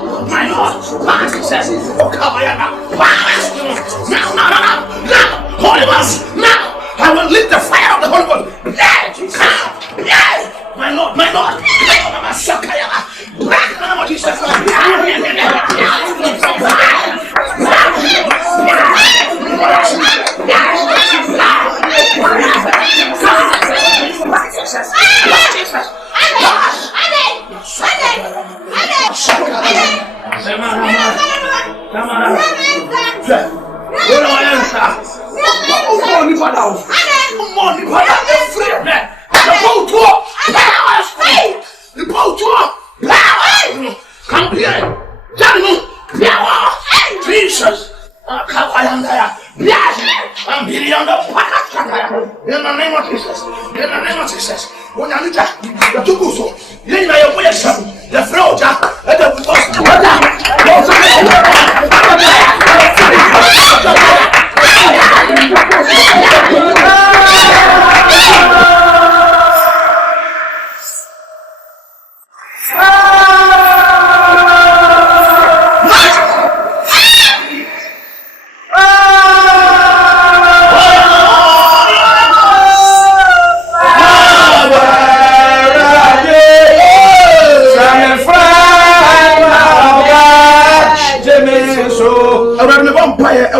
Jesus! Kabayana. Now! Holy Ghost! Now! I will lit the fire of the Holy Ghost. Yes! Come! Yes! My Lord. Masakayana. Break in the name of Jesus. Come here. Jesus. Yes. I'm beyond the pocket. In the name of Jesus. In the name of Jesus. When I need to do so, you know your way of the throat and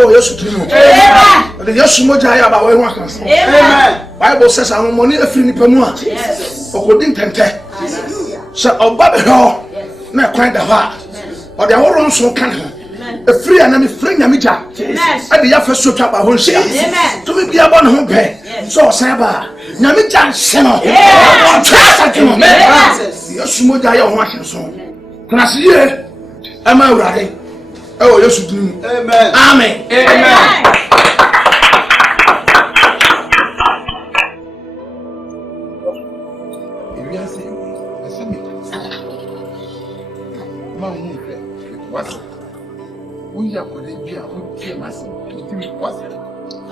Oh, yes, to you. The Yasumoja about where one can say. Bible says, I'm money a free Pamua. Or couldn't tente. So, oh, Babylon, not quite the heart. Or the whole so can a free enemy fling Yamija. And the first so tap a whole share. To be about home pay. So, Saba, Yamija, Seno. Yasumoja, one can so. Can I see you? Am I right? Oh, yes, you do. Amen. Amen. Amen.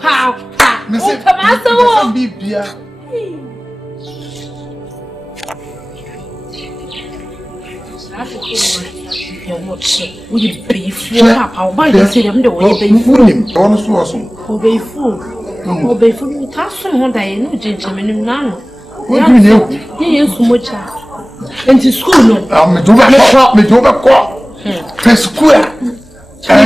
How? We before Papa, why you say them the way they fool him? Obey fool. Obey fool. Tasson one day, no gentleman now. What do you know? He is so much. And to school, no. I'm a square.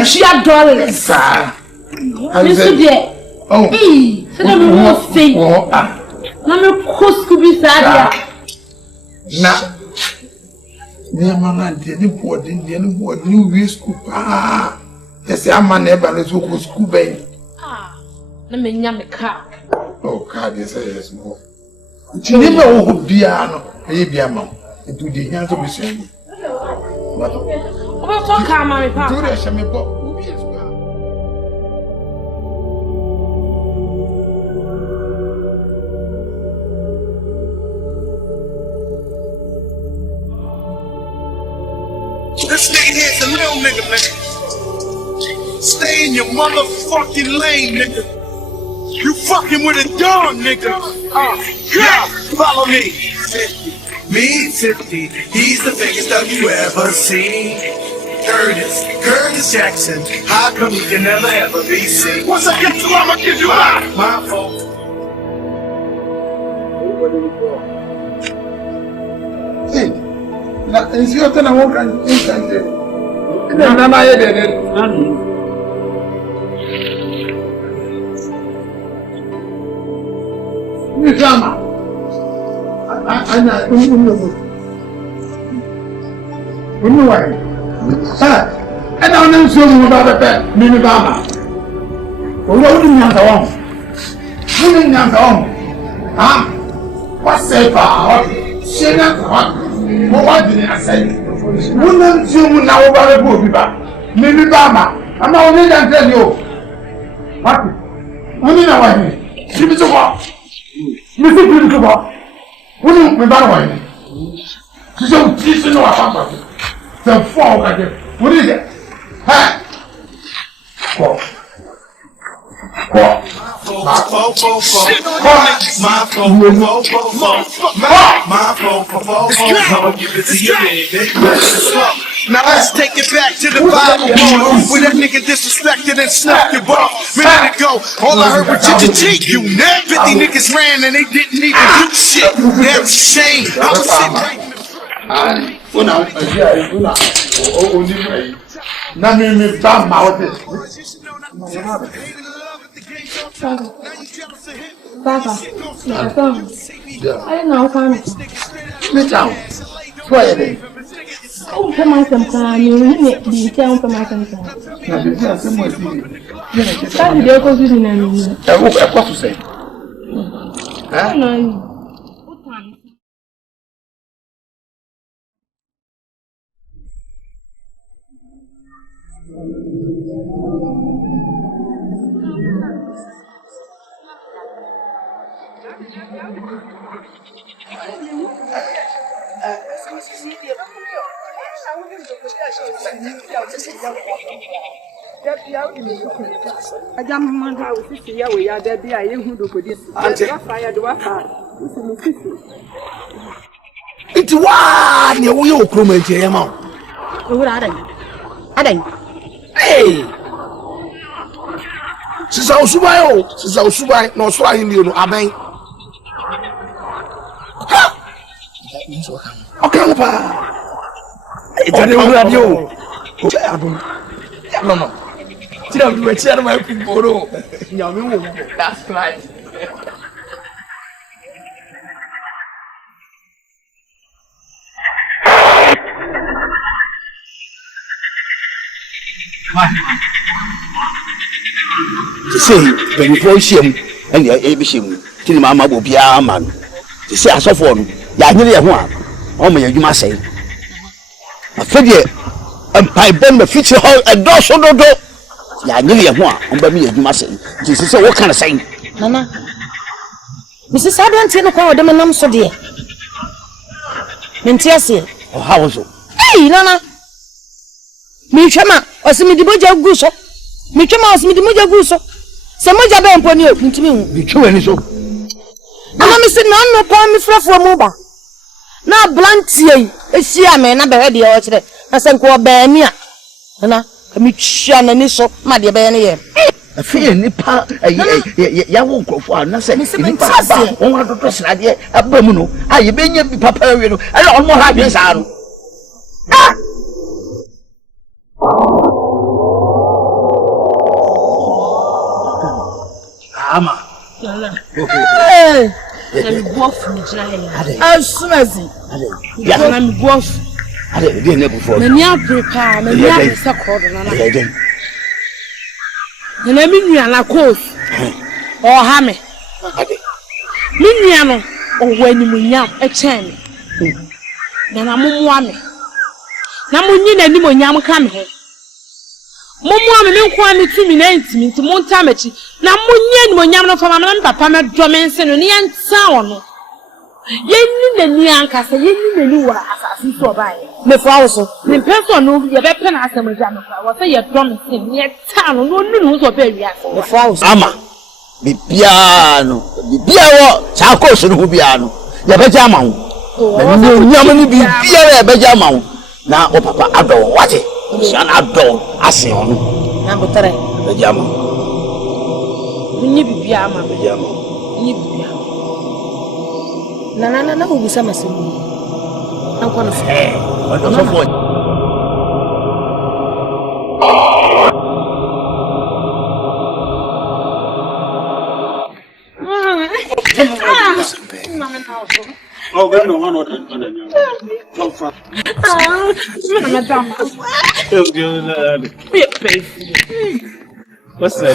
She had dollars, sir. Mr. Dear. Oh, hey, so I'm not saying. No, could be sad. Now. Near Mamma, the poor Indian boy, new school. Ah, yes, I'm my neighbor, let's go to school, baby. Ah, let me yam a car. Oh, car, yes, more. She never would be a baby, a mom, and to the hands of the same. What talk, my papa? This nigga here's a little nigga, man. Stay in your motherfucking lane, nigga. You fucking with a dog, nigga. Yeah, follow me. Me, 50. He's the biggest that you ever seen. Curtis Jackson. How come you can never ever be seen? Once I get you, I'ma give you my fault. And see what I want to do. What did I say? Wouldn't you now about a movie? Maybe Bama. I'm not only than tell you. What? Women are whining. Give it to walk. You think you to walk? Wouldn't be bad whining. So, teach you know about it. The fall again. What is it? Ha! Walk. Walk. My fault. Now let's take it back to the Bible where that nigga disrespected and snuffed your ball. Minute ago, all I heard was ch-ch-ch. You never 50 niggas ran and they didn't even do shit. That's a shame. I was sitting right Papa, I don't know how to sit down. Quiet. Oh, come on, some time. You need the town for my concern. That's the opposition. I woke up to say. It's one you will come and tell him out. Hey, since I was Subai, no swine, you know, Amen. Okay, it's a new radio. No. That's right. To say, before shame, and your abishim, till Mamma will be a man. To say, I saw for him, Yanni, only you must say. A figure, and pipe bomb the future hall and door so do. Yanni, and by me, you must say. This is what kind of saying. Nana, Mrs. Adrian, no call them and so dear. Mentiasi, or how so? Hey, Nana. Me chama, or some of the Moja Guso. Me chama, or some of the Moja Guso. Some Moja Ben Ponyo, into me. The children is so. I'm missing no palm me from Moba. Now, Blanty, a sheer man, I behead the orchard. I sent for Bania. Nana, a Michan and Nisso, my dear Bania. A fear nipa, ya won't go for nothing. Miss Papa, on the person idea, a bomuno. I you been your papa, I don't know how this out. Ama. Hey, I'm both from China. I'm smazy. Yeah, I'm both. I didn't know before. Many are prepared, many are second. And I mean, you are like course or hammer. Miniano or when you yam a chain. Then I'm one. Namun, and you yam come here. Momo me kwani tumi na ntimi nti montamechi na monyen monyam no fama na papa me domense no ne yenta wono yenni nani ankasa yenni nani wa asasi so bae me fa so me person no ye be pe na asamaja me fa wo se ye domense ne yenta no no nu so be wi asa me fa so ama bibiano wo cha ko so no biano ye be ja ma wo na nyam ni bibia ye be ja ma wo na o papa ado wate Shan adore as on number 3. Pajama. Nibbiama. Nana will be some. I'm going to say, what was the point? Oh, we don't want to come from. What's that?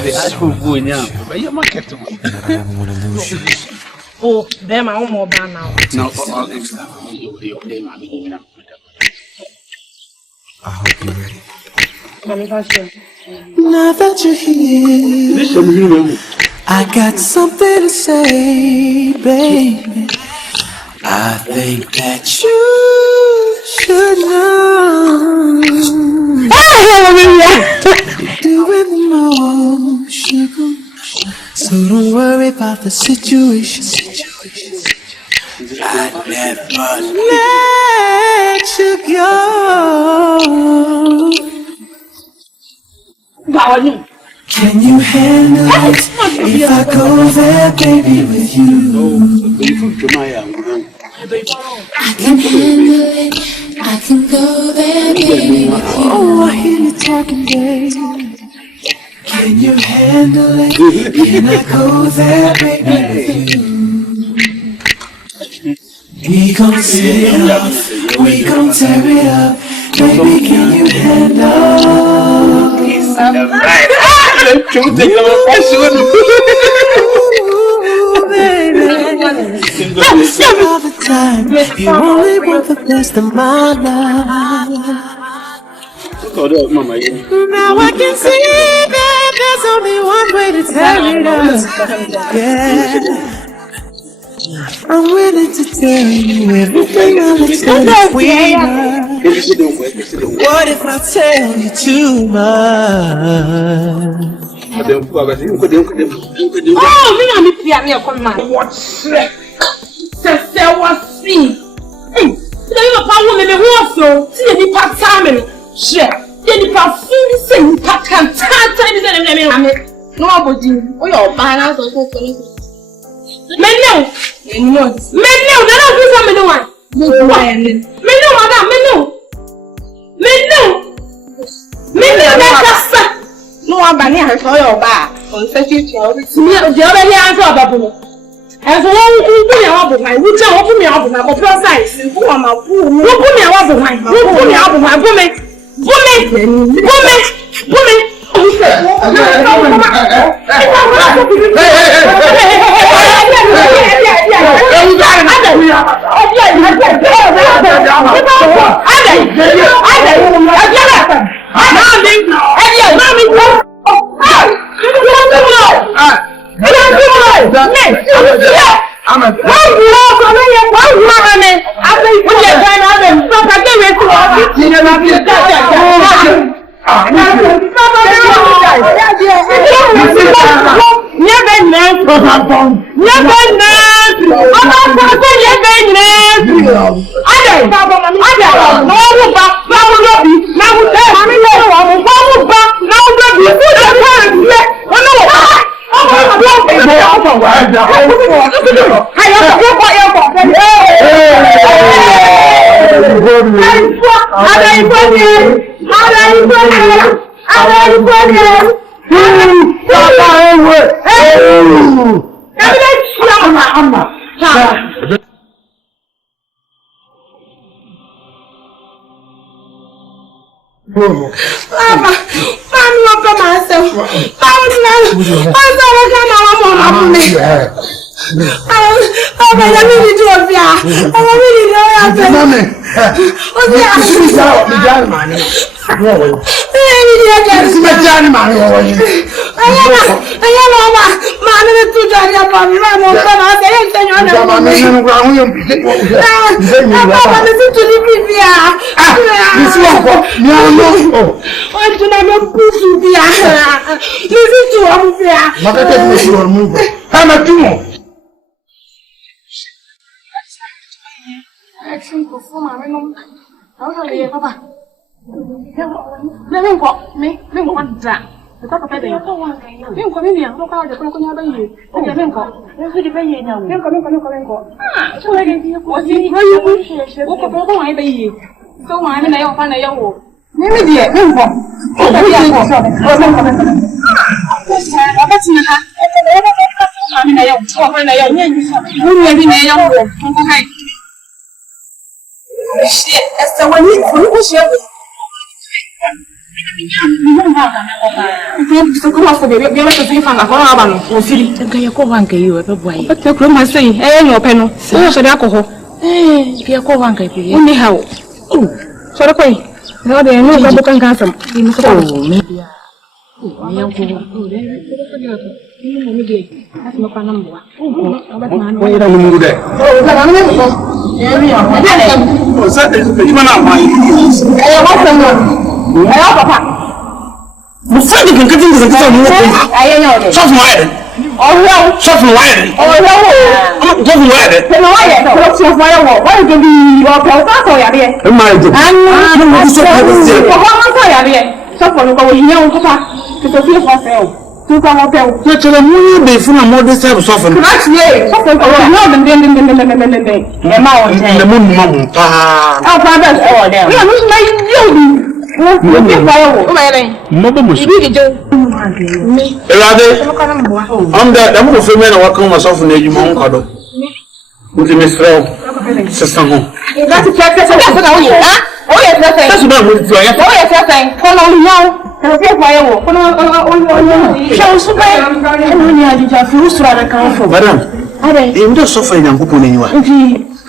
Oh, them are more bad now. No, I hope you're ready. Now that you're here, I got something to say, baby. I think that you should know. You're doing the most, sugar. So don't worry about the situation. I'd never let you go. Can you handle it if I go there, baby, with you? I can handle it, I can go there, baby, with you. Oh, I hear you talking, baby. Can you handle it? Can I go there, baby, with you? We gon' set it up, we gon' tear it up. Baby, can you handle it? All the time, you only want the best of my life. Now I can see that there's only one way to tear it up. Yeah, I'm willing to tell you everything I'll explain between us. What if I tell you too much? Oh, me and me play me come man. What? Say what see? Hey, you know power me who so? See any part time me. Share. Any part feel say you part can time me. No abodi. Oh your balance so so. Me no. No, that don't me no one. Me no, madam, me no. That no, I wa ba ni ahso yo ba. On se ti ti o bi. Mi o je o be ni anso obabu. And so one put me out of my which I open me out of my plus size. Who am I? Who put me out of my who put me out of my woman?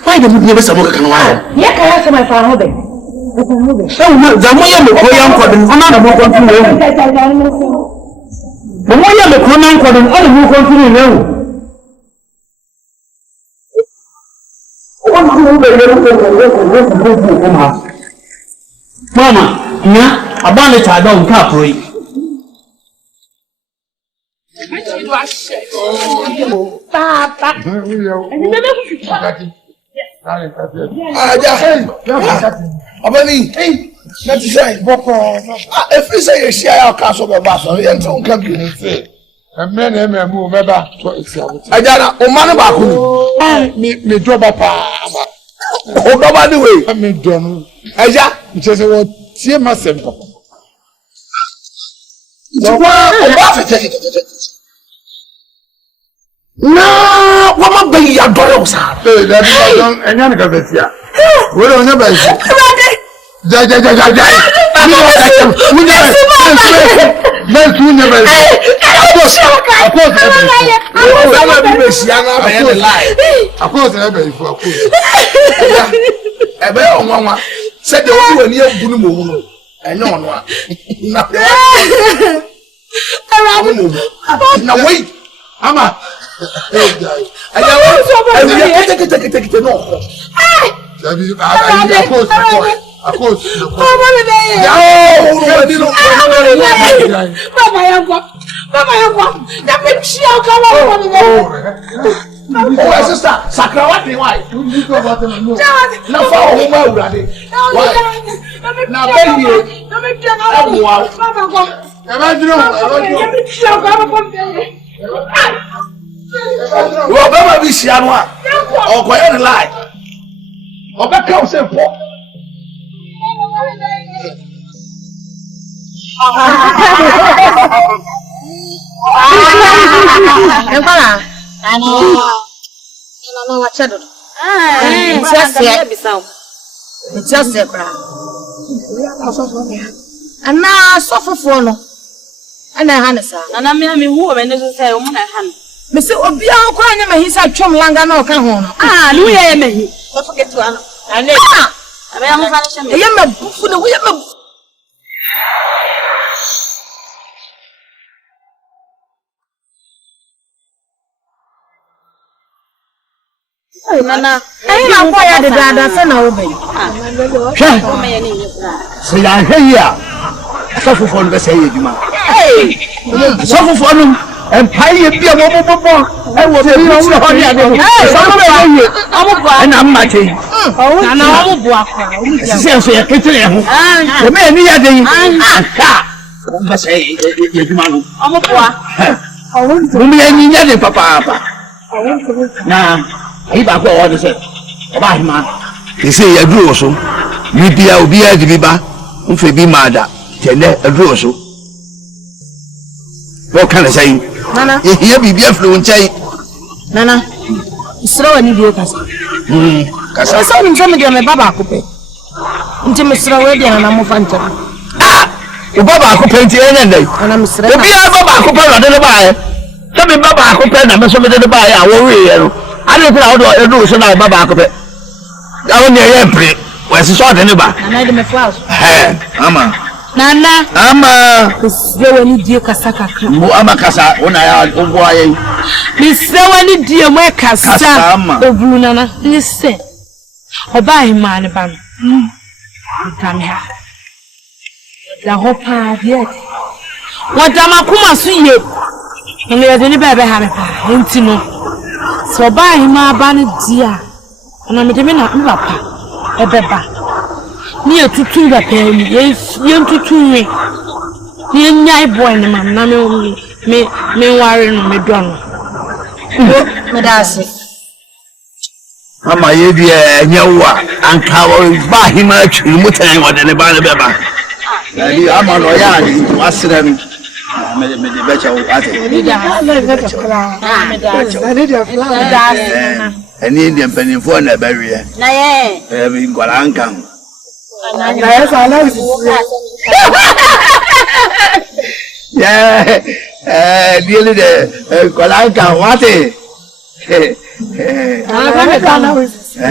Why the people never smoke can why? Yeah, can I say my father? So Zamoya me koyan kodin ona da mo continue. Zamoya me koyan kodin ona mo continue ne. Mama, nya abane ta da unka proi. Papa. Abani, let's say, if you say you share our castle of Basso, you don't come to say. A man and move ever. I got a man about who me drop up. Oh, nobody way. I mean, don't. I just what see myself. No, what my baby are doing, sir. Hey, that is don't and you're going to see. We don't know about it. Nana, I am quite the dad, and I'll be. Say, I hear ya. Suffer for the say, you man. Hey, suffer for them and pay a beer. I will be on the honey. And I'm matching. Oh, and I'm walk. Since we are getting the man near the say, you man. I'm a boy. I want to be any papa. Now. He back what to say about him. He say a draw so. You be a diba, be mad. Tell a draw so. What can I say? Nana, here be fluent. Nana, slow and idiot. Because I saw him tell me my baba coupe. Until Mr. Wedding and I'm a phantom. Ah, your baba coupe any day. And I'm straight. Be a baba coupe, I don't buy. Tell me baba coupe, I'm so many to buy. I worry. I don't know how to do so now, Baba. I want to pray. Where's the short anybody? I made him a flower. Hey, Ama. Nana. Ama. There any dear Casaka. Ama Casa, when I had Oboy. Miss Sewani dear Macasa. Oh, Brunana. Listen. Or buy him, man. Come here. The whole part yet. What Damakuma see you? And there's any baby having Intino. So buy him a banner dear, and I'm a papa, a beba. Near to 2 the penny, yes, young to 2 me. Near Yaa Boatema, Nammy, me worrying on me drum. Madassi. Ama ye dear, Yawa, and cover buy him a tree, mutan what any banner beba. I'm on Royal, what's them? Me better an Indian penny for a barrier. In Gualanca. Yeah, really the Gualanca, what I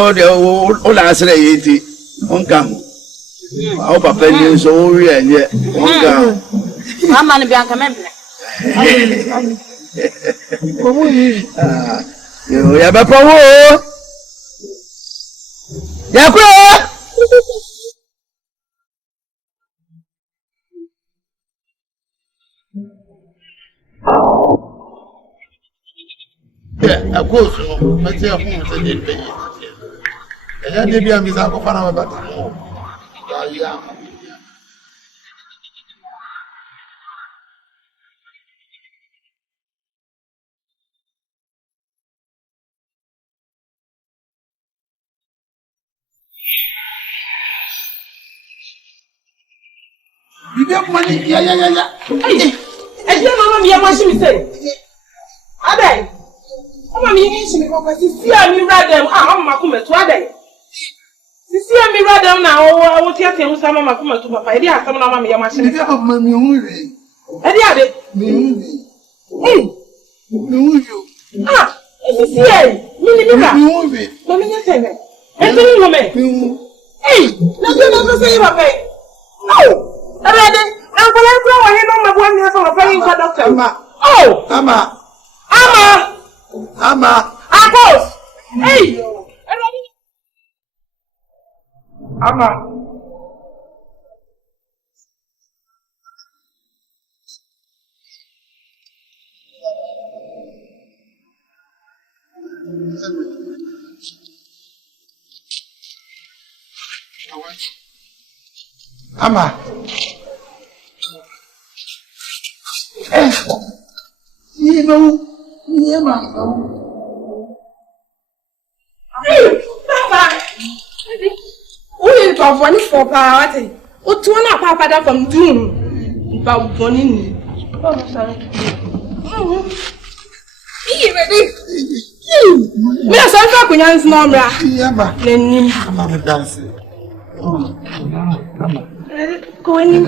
would all answer 80 on come. I hope a penny is so real and yet one come. Mama ni Bianca member. Yo ya ba pawo. Ya kuro. Yeah, of course, but you have to say it. And then I'm going to find out about it. You get money. Yeah. Hey, and then Mama, me, what she say? Ade, Mama, me, she me go see me rather. Mama, come to Ade. See me rather now. I will tell you some Mama come to Papa. I did have some Mama, me, what she me. Yeah, Mama, me. I did. Hey, you. Ah, see, me, Mama, you say me. And then you me. Hey, let's say Papa. No. Already, I'm going to go ahead on my one year of very good doctor. Oh, Amma, Apples. Hey, Amma. Amma. You know, Papa. Who is for one for party? Who to one Papa from Doom? About Bonin. Oh, sorry. Ready? Me a son of Kunyan's number. I'm dancing. Go in.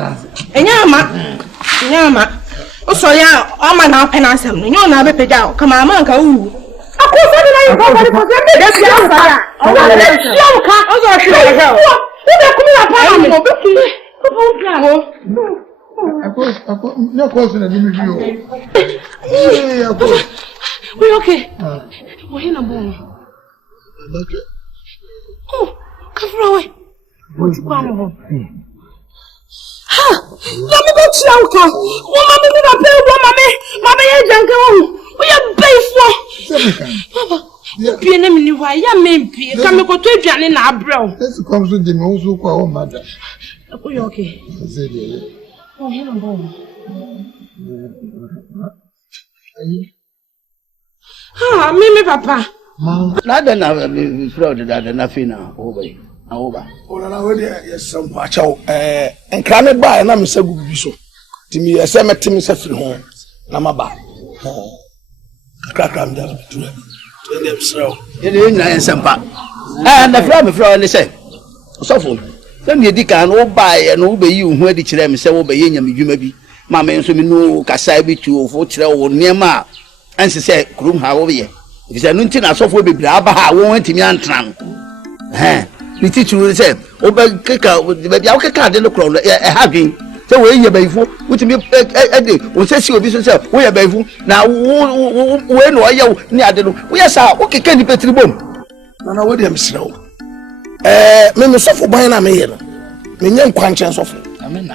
And Yama. Oh, so yeah, I'm an up and answer. You know, never pay down. Come on, Manka. Of course, I don't know for them. That's the answer. Oh, that's your car. Oh, sure. No question I didn't review. We're okay. We're in a bone. Oh, come away. What's going on? Ha! Let me go to Alka. Mamma, me not pay Mamma, you don't go. We are based for Papa. Be an enemy. Why, you may be. Come go to Jan in our brow. Let's come to the most of our mother. Are you okay? Oh, here I'm going. Ah, me, Papa. Not another fraud that nothing now. Over. Yes, some watch out. And can it buy? And I'm so good. So, to me, a summer team is a free home. Namaba. Crack, I'm down to them. So, it ain't nice and back. And the flower flower, they say. So, then you can all buy and obey you where the children say, obey you, maybe. Mamma, and so me know Casabi to 4 or near Ma. And she said, Groom, how over here. If it's a new thing, I saw for baby, I won't me and tram. The teacher will say, "Over kicker with the baby, I'll kick out the crown, a hugging. So, where you bay for, which me a day, will say, you yourself, we are bay for. Now, when are you near the we are so, okay, can you pay the boom? And I would him slow. Men suffer by a mail. Men young conscience of it. Men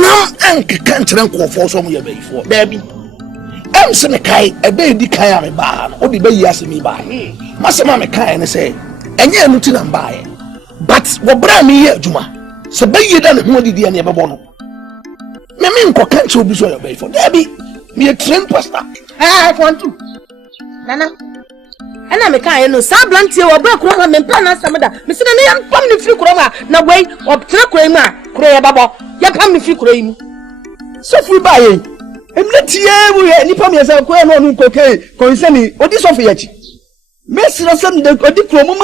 now and can't rank for some year before, baby. I'm Senekai, a baby Kayami bar, or the baby asked me by. Master Mamma Kai say, and you're not in buy. But what brought me here, Juma? So, by you done more than any other one. Me can't show be so your bay for Debbie. Me a train pastor. I want to. Nana. And I'm a kind of Sablanti or Black Roman and Prana Samada. Mr. Name, family free croma, no way, or Trakrema, Crea Baba, your family free cream. So free buying. And let's hear we had Nippon as a quail on cocaine concerning what is of yet. Messi send the diploma,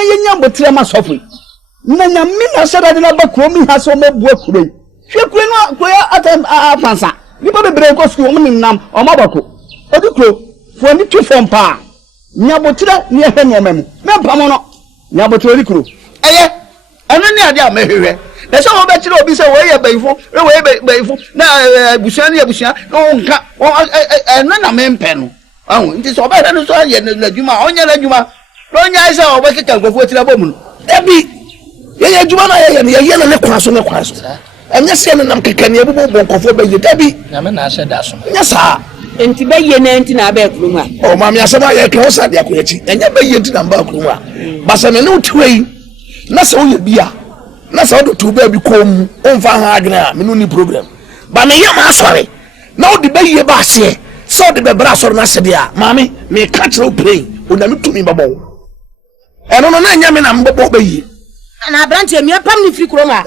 but Trama softly. Nana Mina said I did not chroming has so much work today. She couldn't queer at an answer. You probably break off woman in Nam or Mabako. Or the crow for any 2 from Pa. Yaa Boatema near Henyaman. Nampamono. Yaa Boatema crew. Eh, and then the other may. There's all about you be so way away for now. Bushania, and then a man pen. Oh, it is all better than so. Yuma, on your Juma. Don't I saw what you can go for the woman. Debbie, yeah, Juma, and yellow cross on the cross. And yes, and I'm kicking you for baby Debbie. I said that. Yes, sir. And to be an anti bedroom. Oh, Mamma, I close at the aquati, and you be into number. But I'm a new train. That's all you be. That's how to baby come on Van Hagner, Minuni program. But me, I'm sorry. Now the baby bass here. So the brass or Nasadia, Mammy, may catch no play. Would not to me, Babo. And on a Yaman, I'm Bobby. And I branch him, your family free chroma.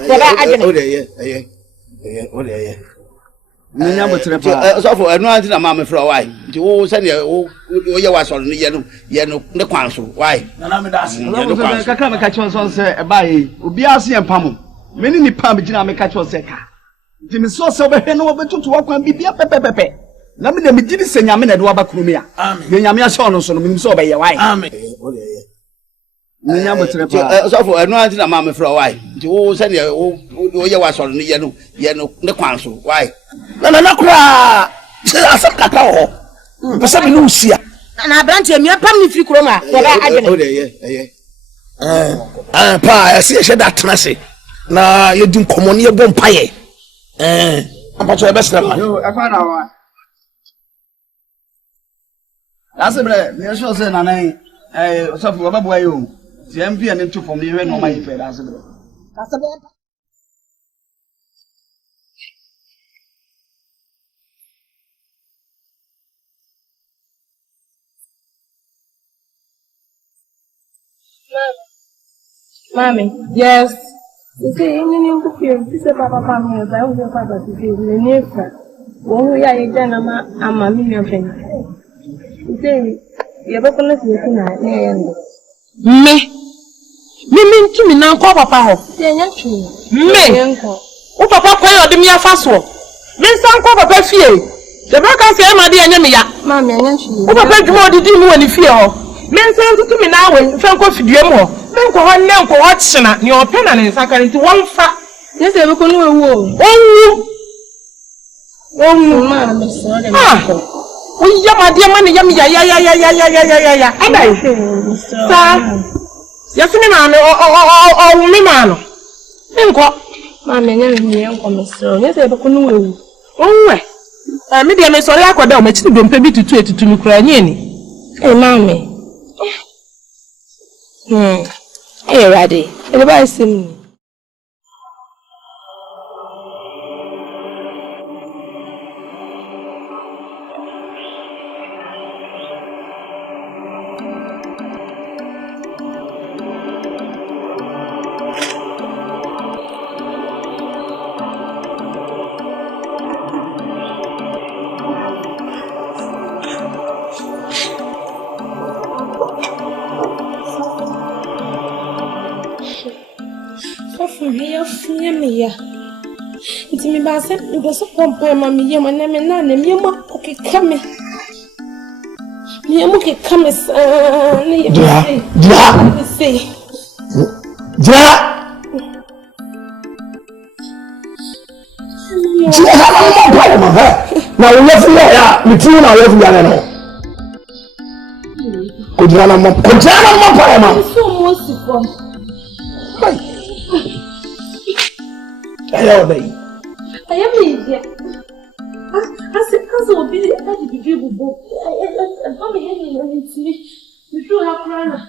What are you? Yaa Boatema. So for no anti na ma me fro why. Nti wo se ne wo ye wasoro ne ye no ne kwan so why? Na me das. Kaka me catch on say e ba yi. Obi ase empam. Me ni nipa me gina me catch on say ka. Nti me so se obehwe no obetutu wakwan bibia pepepepe. Na me na me gidi se nyame na de waba kunu me a. Amen. Ye nyame ase ono so no me so obeye why? Amen. Yaa Boatema. So for no anti na ma me fro why. Nti wo se ne wo ye wasoro ne ye no ne kwan so why? Na kura. Asa kaka ho. Pesa me no usia. Na branche mi pam ni free kroma. Pa, ese she da tenase. Na ye din komo ne ye bom paye. Ampacho e be snap. Yo, e fa na wa. Ase bre, me sure say na nan so for baba boy yo. Ti MP and to from here no my fair ase bre. Ase bre. Mommy, yes. You say, you say, Papa, I will Papa to say, the neighbor. When we are again, I'm a million friend. You say, you're not going to see me to me now, Papa. Me, oh, Papa, call your demia fast walk. Then some Papa fear. The back of say, my dear, Mammy, oh, Papa, you did you any fear? Men say to me now when Franco Fidiamo. Men go on now for watching your pen and second into one fat. Yes, I will go. Oh, man, sorry. Oh, yeah, my dear money, yummy, yeah. And I say, yes, man, oh, me, man. Then go, Mammy, and Mr. Yes, I will go. Oh, maybe I'm sorry, I could don't pay to tweet to me, crying. Hey, Mammy. Hey, Raddy. Everybody see me. It's me, Bassett. It was a pump, Mammy, and I'm a name. Okay, come me. Okay, come, say. Now, we have to know hello, baby. I am here. I said, cousin, be the people book. I'm here and see. You do have Prah.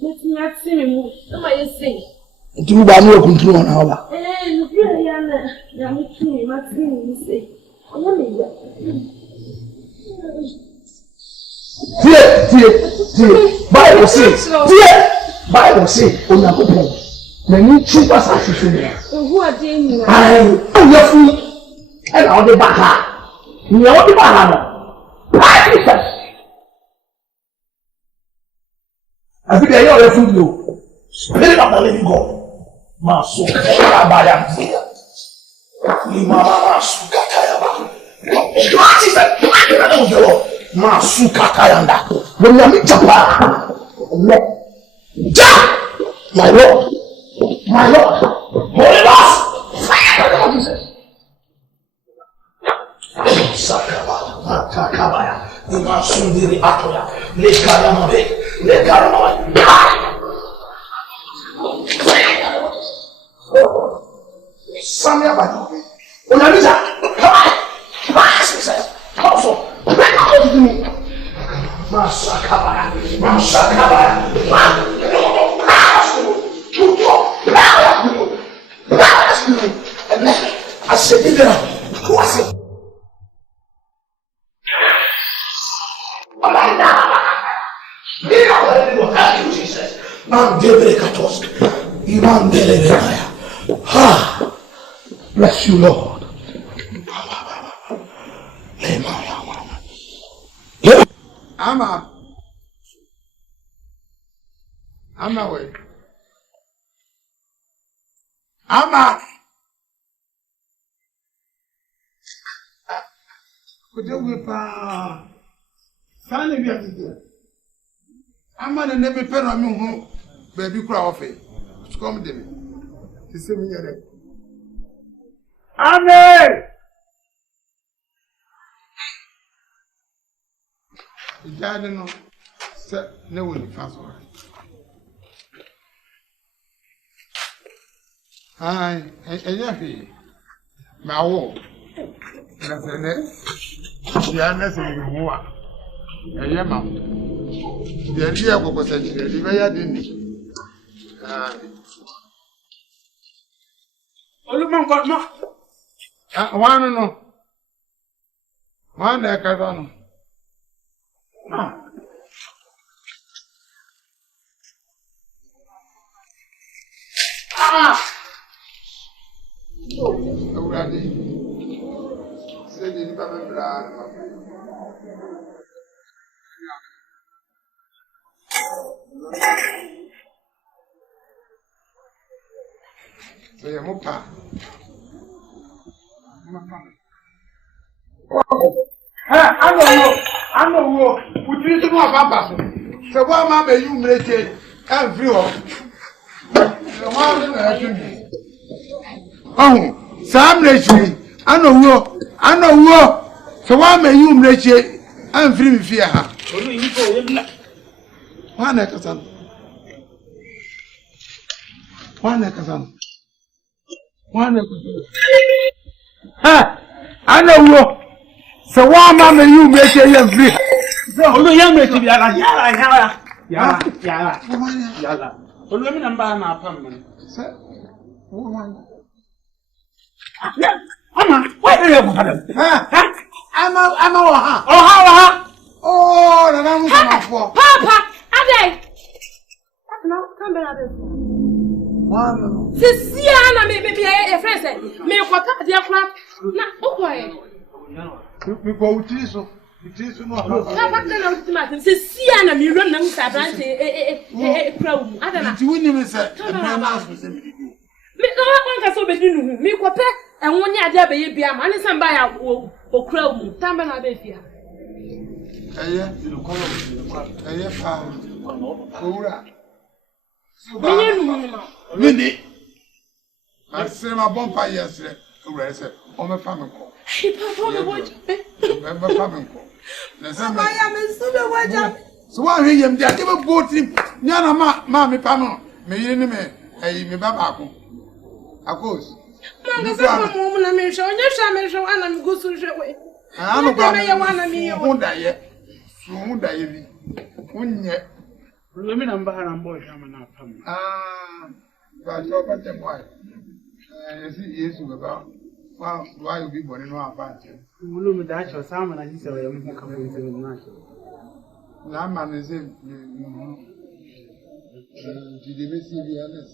Let's not see me. What am I saying? Do you want to control an hour? You really are. I'm kidding. I'm kidding. Say, I am here. Bible says, Bible says, on your open. The new chief was actually who are doing I your food and all the baha. You know the baha. Practice. I think I know your food, you. Spirit of the living God. Maso Kabayam. Mama Sukatayaba. Practice and practice of the Lord. Masukatayanda. When you meet Japan, my Lord. My Lord, Holy Ghost, fire, Jesus. Sakaba, Takabaya, Imasundiri Atoya, Lekaramabe, Lekaramabe. Samia Badi, Unamiza, come on, Jesus, also, come to me. Masakabaya, I said, who was it? Jesus. Bless you, Lord. Ama we. Ama. Could you whip Fanny be at the Ama and never pen on me home, baby crowd. Come to me. To see me there. Amen. The garden set no one fast. Hi, and my wall. That's a net. The honest and more. A yammer. The idea was a very dingy. Oluman got no. One no. One that got on. Already. Say the Prah. So you move pa. I don't know. Would you know about Basso? So why mamma you make it every one? Oh, Sam Rachel, I know. So why may you make it and free fear her? One Ekasan. I know. So why mamma you make it and free? So young make it yala. Only number my apartment. Ama, what are you doing? I'm oh, the name for Papa. Ade. No, come back. Sisiana, me a friend said, me what dear crap. Na, okay. We go to so. It is not. Sisiana, me run them Asante, Prah. I don't know. You wouldn't say, me no one can so be me what and 1 year there be a man and by a crow, Tambana Befia. Minnie, I said my bonfire yesterday. On my family. She performed Remember family. So why are you never bought him? Yana, mammy, Pano, me, me Baba. Of course. I'm sure, and I'm good to show away. I'm not going to me, won't die yet. Won't die. Wouldn't yet. Women and bar and boy coming up. But talk about them why. I see years about. Well, why you be born in our party? You look at that, or someone I said, I'm coming to the natural. That man is in. Did you see the others?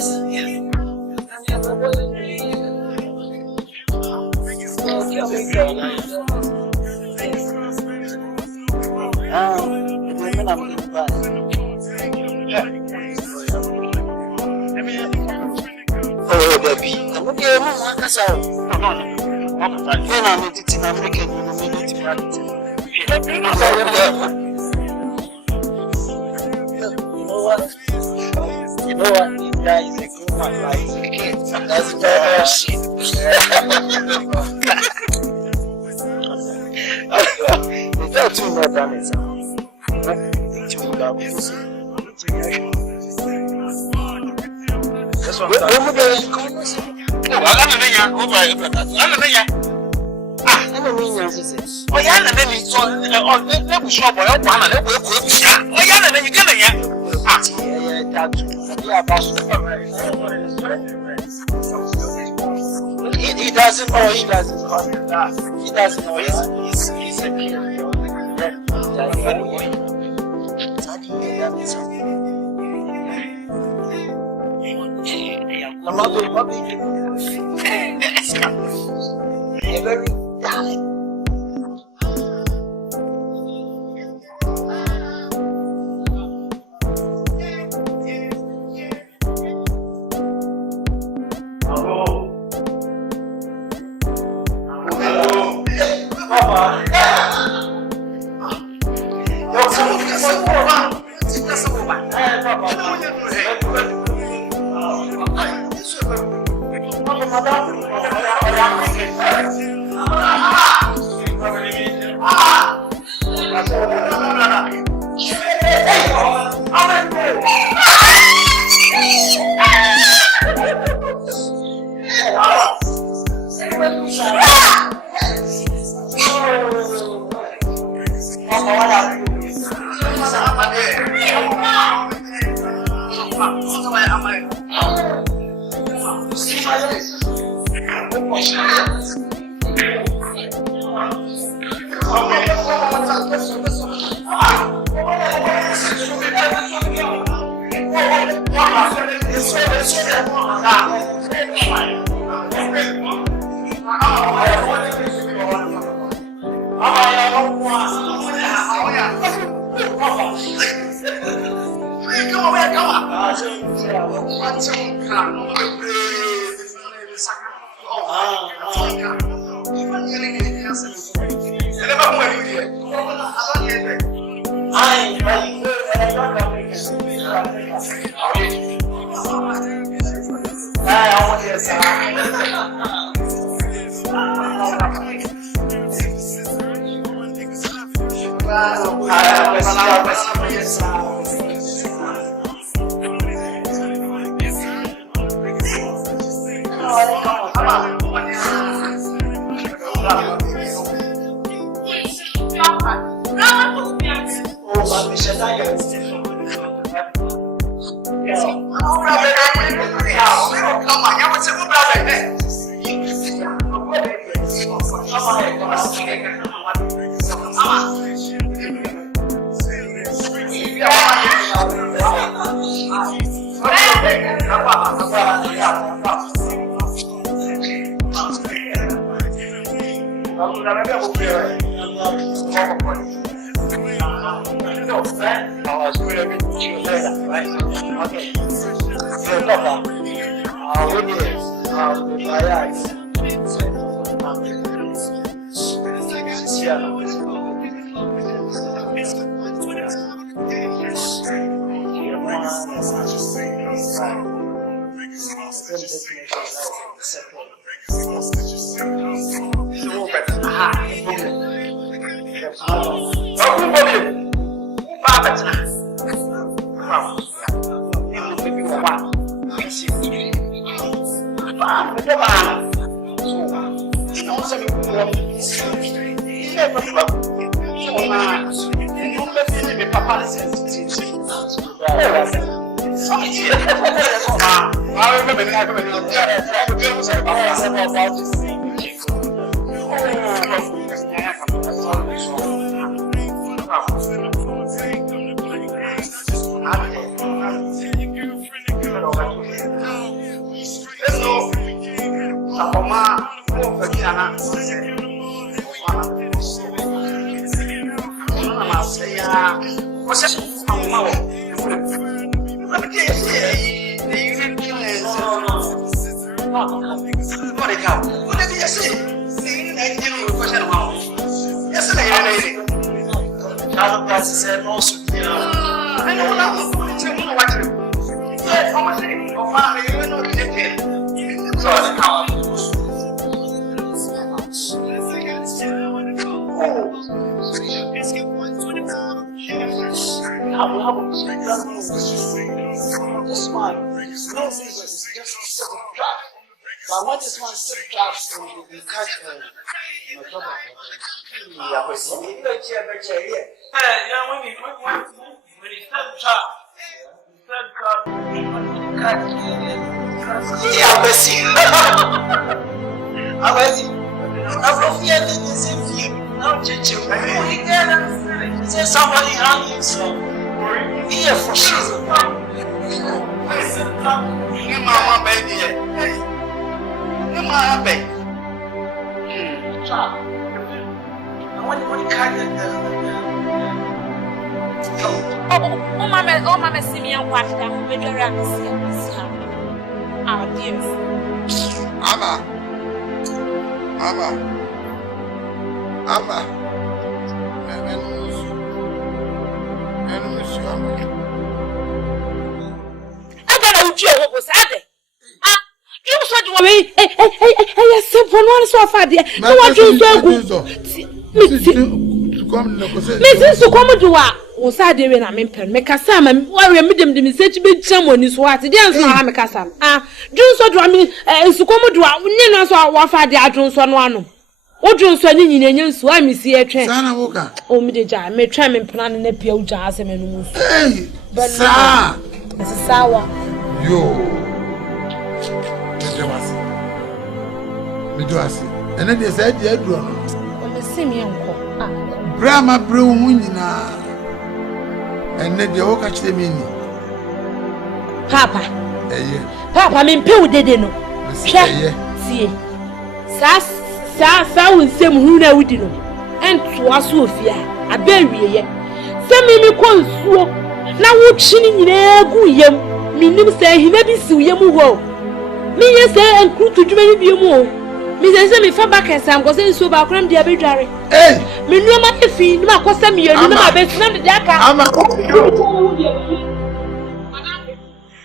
Oh, baby. I'm going to go to you know what? This guy is a good man, like a kid. That's better shit. It's not too much damage. That's what I'm he doesn't know, he doesn't know. He doesn't know, he's a kid. Somebody hungry, so here for sure. Mama, baby, Mama, baby. Child, I want to carry it. Oh, Mama, see me and watch that. We're going to see. Our dear. Mama. You said to me, hey, simple one so far there. No one to go. Mrs. Kumawood, who said they were not pen, make a salmon, why we made them the message be someone is what it is. No, I'm a casam. Do so to me, and Kumawood, we never saw what I did on one. What do you say in your swim is here? Oh, me, I may try and plan in a pure jazz and move. Hey, but Mrs. Sour. Yo. And then they said, "Yeah, bro." See me, uncle. Brahma brew winina. And then they all catch them in. Papa, Papa, I mean, Pew didn't know. See, Sa will say, who know we didn't. And to us, Sophia, I bury ye. Send me call so. Now, what chinning in a good yam, meaning say he may be so yamu. Me, yes, and crew to do many more. Mrs. Me far back as I'm going so about cram the arbitrary. Eh, me no matter if you know what some year, you know my best friend, the Jacka. I'm a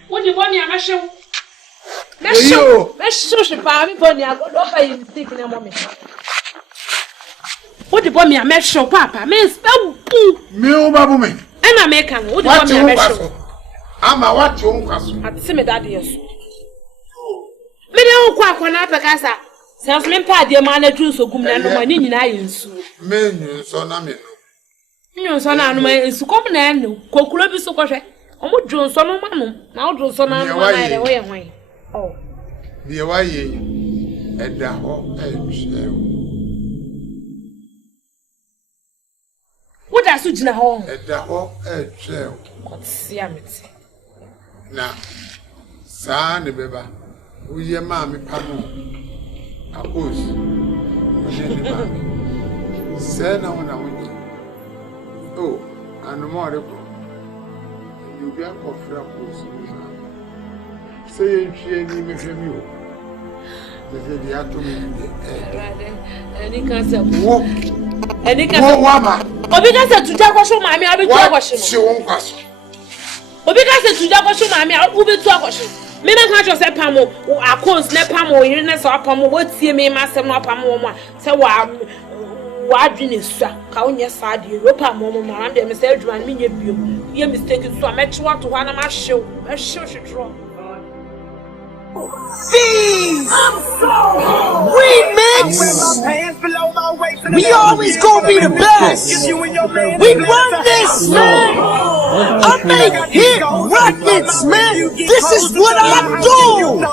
what do you want me? I'm a show. Let's show she found me for the I am taking a moment. What do you want me? I met show, Papa. Me spell me, Babu me. And I make an what do you want me? I'm a what you want. See me that yes. Me don't quack when I pass. Since me pa de man na so gum na no mani nyina yensu menyu so na me no nyu so na no yensu kom na no kokuro bi so kohwe omo dwo so no manu na odwo so na no na ere wo ye hwan oh die wa ye eda ho what asu gina ho eda ho see ameti na sa ne beba wo ye ma me pa no Appose. Say now when I went. Oh, and no more. You be a coffee appose. Say you me from you. The atomy. Any cancer. Any cancer. Obiga to Jago show mammy, I'll be watching. She won't pass. Obiga to Jago show mammy, I'll be watching. Me na ka say pamo akons na pamo yire na so pamo wotie me masem no pamo mo say wa adwene sua ka onye saade ro pamo mo ma am de me say adwuma me nya biom ye mistake so me twa to ha na ma hyew hwetro Remix! We always gonna be the best! We run this, man! I make hit records, man! This is what I do!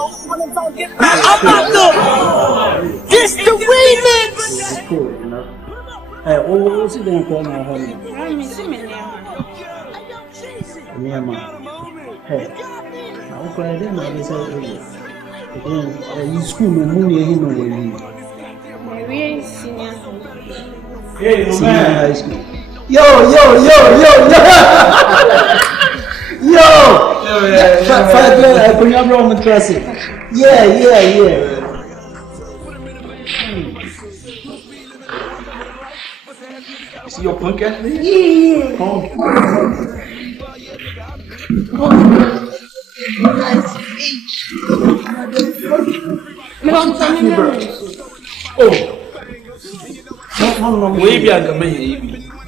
I'm about to... This the remix! Hey, what's it going to now, honey? Hey, I'm going to do my In school, no money, you know. Maybe senior. Hey, high school. Yo! Yeah. See your punk ass? Yeah.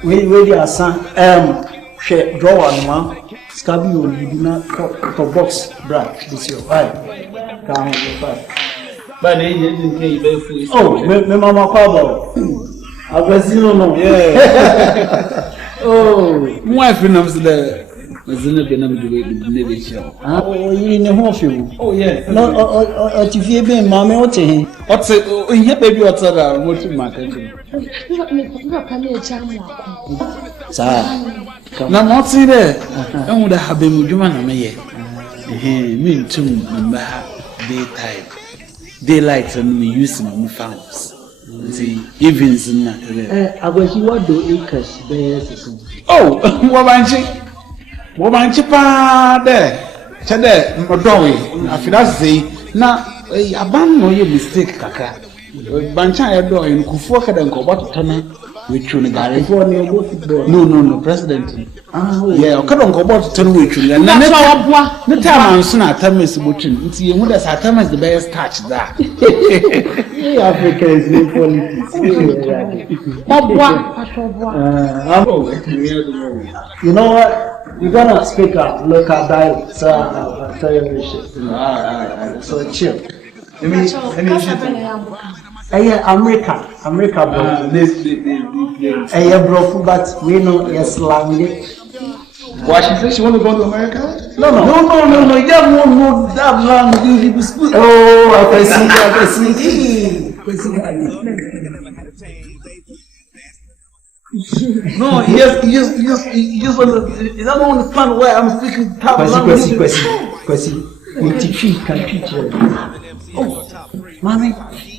We are son. Share drawer no Scabby will be not to box bra this year. Right. Come on, But they didn't pay very full. Oh, me mama kwabo. Agwazino no. Yeah. Oh, my friend knows the Mazina Benam the Navy show. Oh, you in the home field. Oh, yeah. No, or if you be mammy or to what's it? Oh, yeah, baby, what's that? What's in my country? Sir. Now, what's there? I would have been Jumana May. Me too, daytime. Daylight and we use my farms. The evenings in that. I was you what do acres bears. Oh, Womanchi pa there. Chade, Modowi. I feel that's the now a ban no you mistake, Kaka. Bancha door in Kufoka and Kobat Tana with Trinidad. No, President. Yeah, I can't go about to with you. And that's how the time I'm soon at Thomas Button. It's you would have Thomas the best touch that. Africa is in politics. You know what? You're gonna speak up local dialect, so I'll tell you shit. So chill. America, bro. Bro, but we know yes, language. Why she said she want to go to America? No. You don't want no that language. Oh, I can see. No, he just don't understand why I'm speaking top language. Question. We teach you, can teach you. Oh, mommy,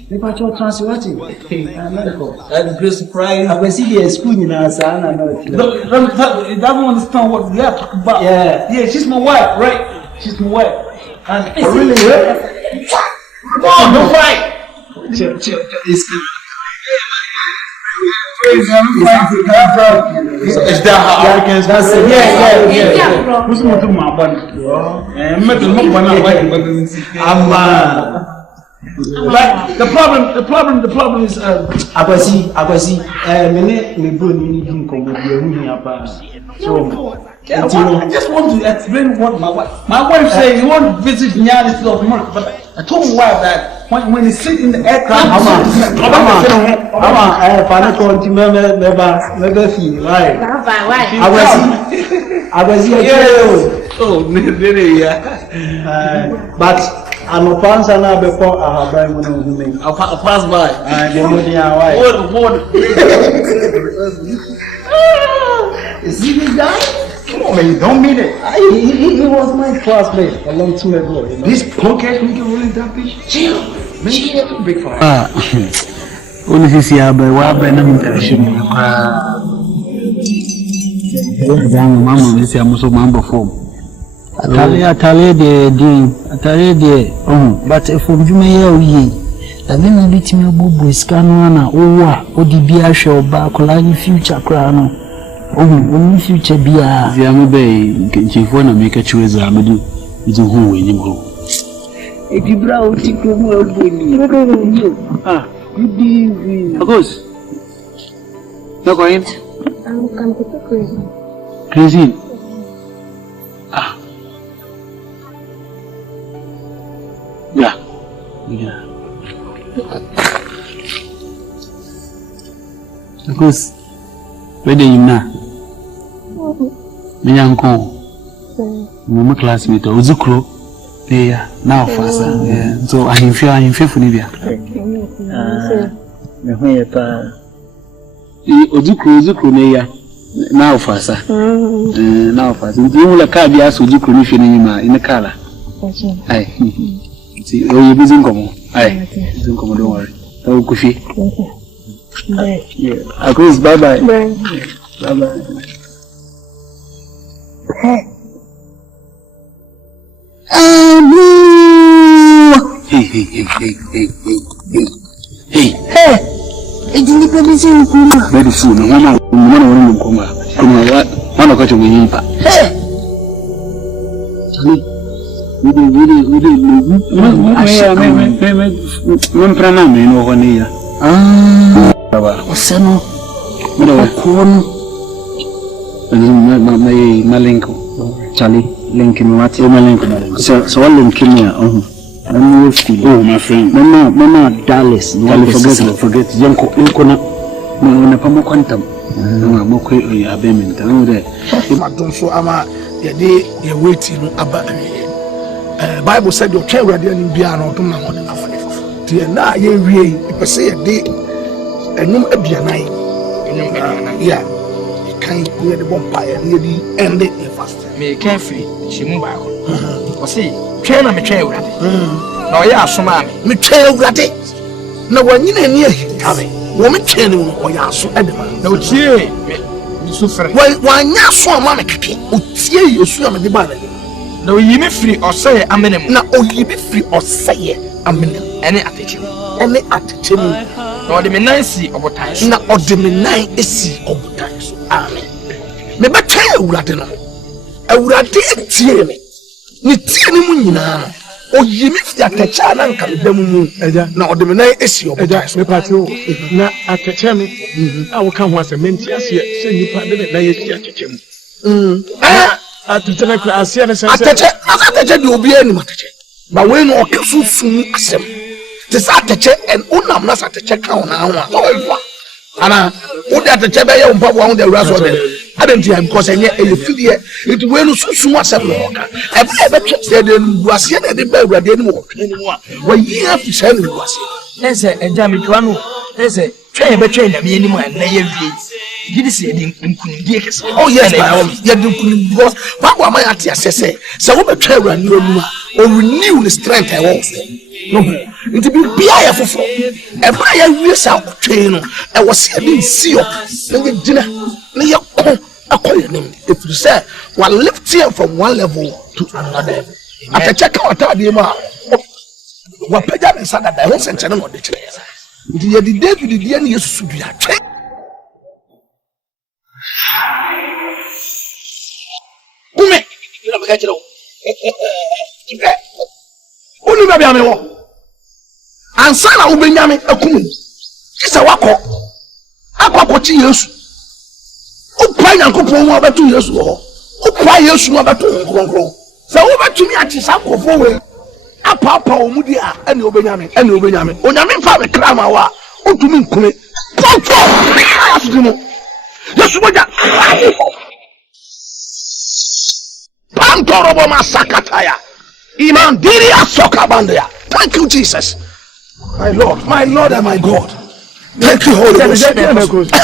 they got your translating. That's a great surprise. I can see the school in our son. I know it. They don't understand what we are talking about. Yeah, she's my wife, right? She's my wife. And really, come on, don't fight. Chill. It's that how Africans that's it? Yeah. Who's going to my body? And metal not one like the problem is I see me bro need come so I just want to explain what my wife said. You want to visit Yaa instead of Mark, but I told my wife that when you sit in the aircraft, but I'm a passer now before I have been I'll pass by. Is he this guy? Come on, man, you don't mean it. He was my classmate a long time ago. You know? This punk ass nigga really that bitch? Chill. Man, she had a big fire. Only this year, but what by them interaction? Mama, this year, so mambo form. Atale de but if you may and then I beat me a boo scanner, Odibia show back, like future crown. Only future be a Yamabe, can want to make a choice? I'm do with who when you go. If you brow, take your world with you. Good evening. Of course. No going? I'm crazy. Crazy. Yeah. Because where do you now? Me uncle, my classmate, Owusu, yeah, now faster. Yeah, so I feel for Libya. Owusu, now faster. Now faster. You will a car be asked Owusu in the color. Aye. See, oh, you busy come on. Aye, busy come on. Don't worry. Oh, Kushi. Bye. Yeah. Akus, bye bye. Bye. Bye bye. Hey. Ejini baby say ukuma. Very soon. Mama ukuma. Kuma wana kacho mwenyipa. Hey. Memprana meno honia. Baba. Osano. Mira kono. Malenko. Charlie, linking what you malenko. So what linking here? I'm feel. Oh, my friend. Mama Dallas. Forget. Yanko na pamo quantum. No, mo ko abement. No there. Madonso ama ye waiting aba Bible said your child radio in bia no dum na ho na fa. Tie na ye wie pe say ye enum abianan. Yeah. Kan ye de bompa ye di end the fast. Me can free. She move back. O see, train na me train urade. Na o ya asoma me train urade. Na wanyina ni ahikabe. Wo me train no o ya aso edema. Na o tie me so frɛ. Wanya so ama me keke. O tie Yesu am de ba na. Na o yi me free o say amenem. Na o yi me free o say amenem. Ene atechim. Na o de me nan si obotan so. Na o de me nan esi obotan so. Amen. Me ba train urade no. Awurade tie me. Ni tie ni mu nyina. Oyi mi fi atecha na nka me mu eja na ode me na esi obotan me party o na atecha me a wo kan ho asɛmenti ase se nipa de na ye fi atecha mu atecha na kra ase na se atecha de obi ani atecha ba we no okasusun asɛm te sa atecha en unam na atecha kan na ho a ana wo de atecha be ye umpa bo ho de awura so de adenti am because enye elefidie it we no susun asɛm no ka ebe twese de nuase na de ba awurade ni wo wa yi afi sa ni nuase nse eja mi twa no nse twen be twen na me ani mu na ye wie gidi se de nkunimdie kese oh yes ya de nkunim because wa kwa ma ya te asese se wo be twa awurade no mu a o renew the strength I want no nti bi bia ya fofo e ba ya wie sa twen no e wo se de nsi o na ye gina na ye ko akoye nim if you say we lift here from one level to another atecha ka otade ma wa paja me sada da ho senche no de kire nti ye di David di na Yesu bia twen bume ina ba kire o unu ba bia me wo ansa na wo benyame akum kisa wakọ chi Yesu upa Nyankopon wo abeto Yesu ho upa Yesu wo abeto nkronkron se wo betumi achi sakofo we apapa omudi a ene obenyame onyame mfa me krama wa utumi nkume poto asudimo Yesu boja pantoro bo masakataya imandiria sokabandia. Thank you Jesus, my Lord and my God. Thank you Holy Ghost.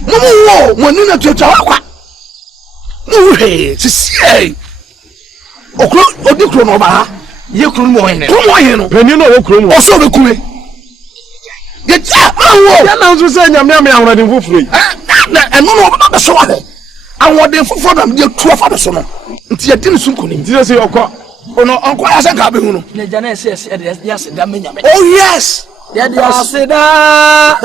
Mumu mo na tuta wakwa muhe sisi okro odikro no ba ye kro mo he no pani no wo kro mo oso be kuwe ye ja mawo ya na nso se nyame ame ahorade foforo na eno no ba so wa he ahorade foforo na de tu afa so no nti ye din su nkonim nti se yokọ ono onko ya se ka be hu no na ja na se ya se da me nyame oh yes ya se da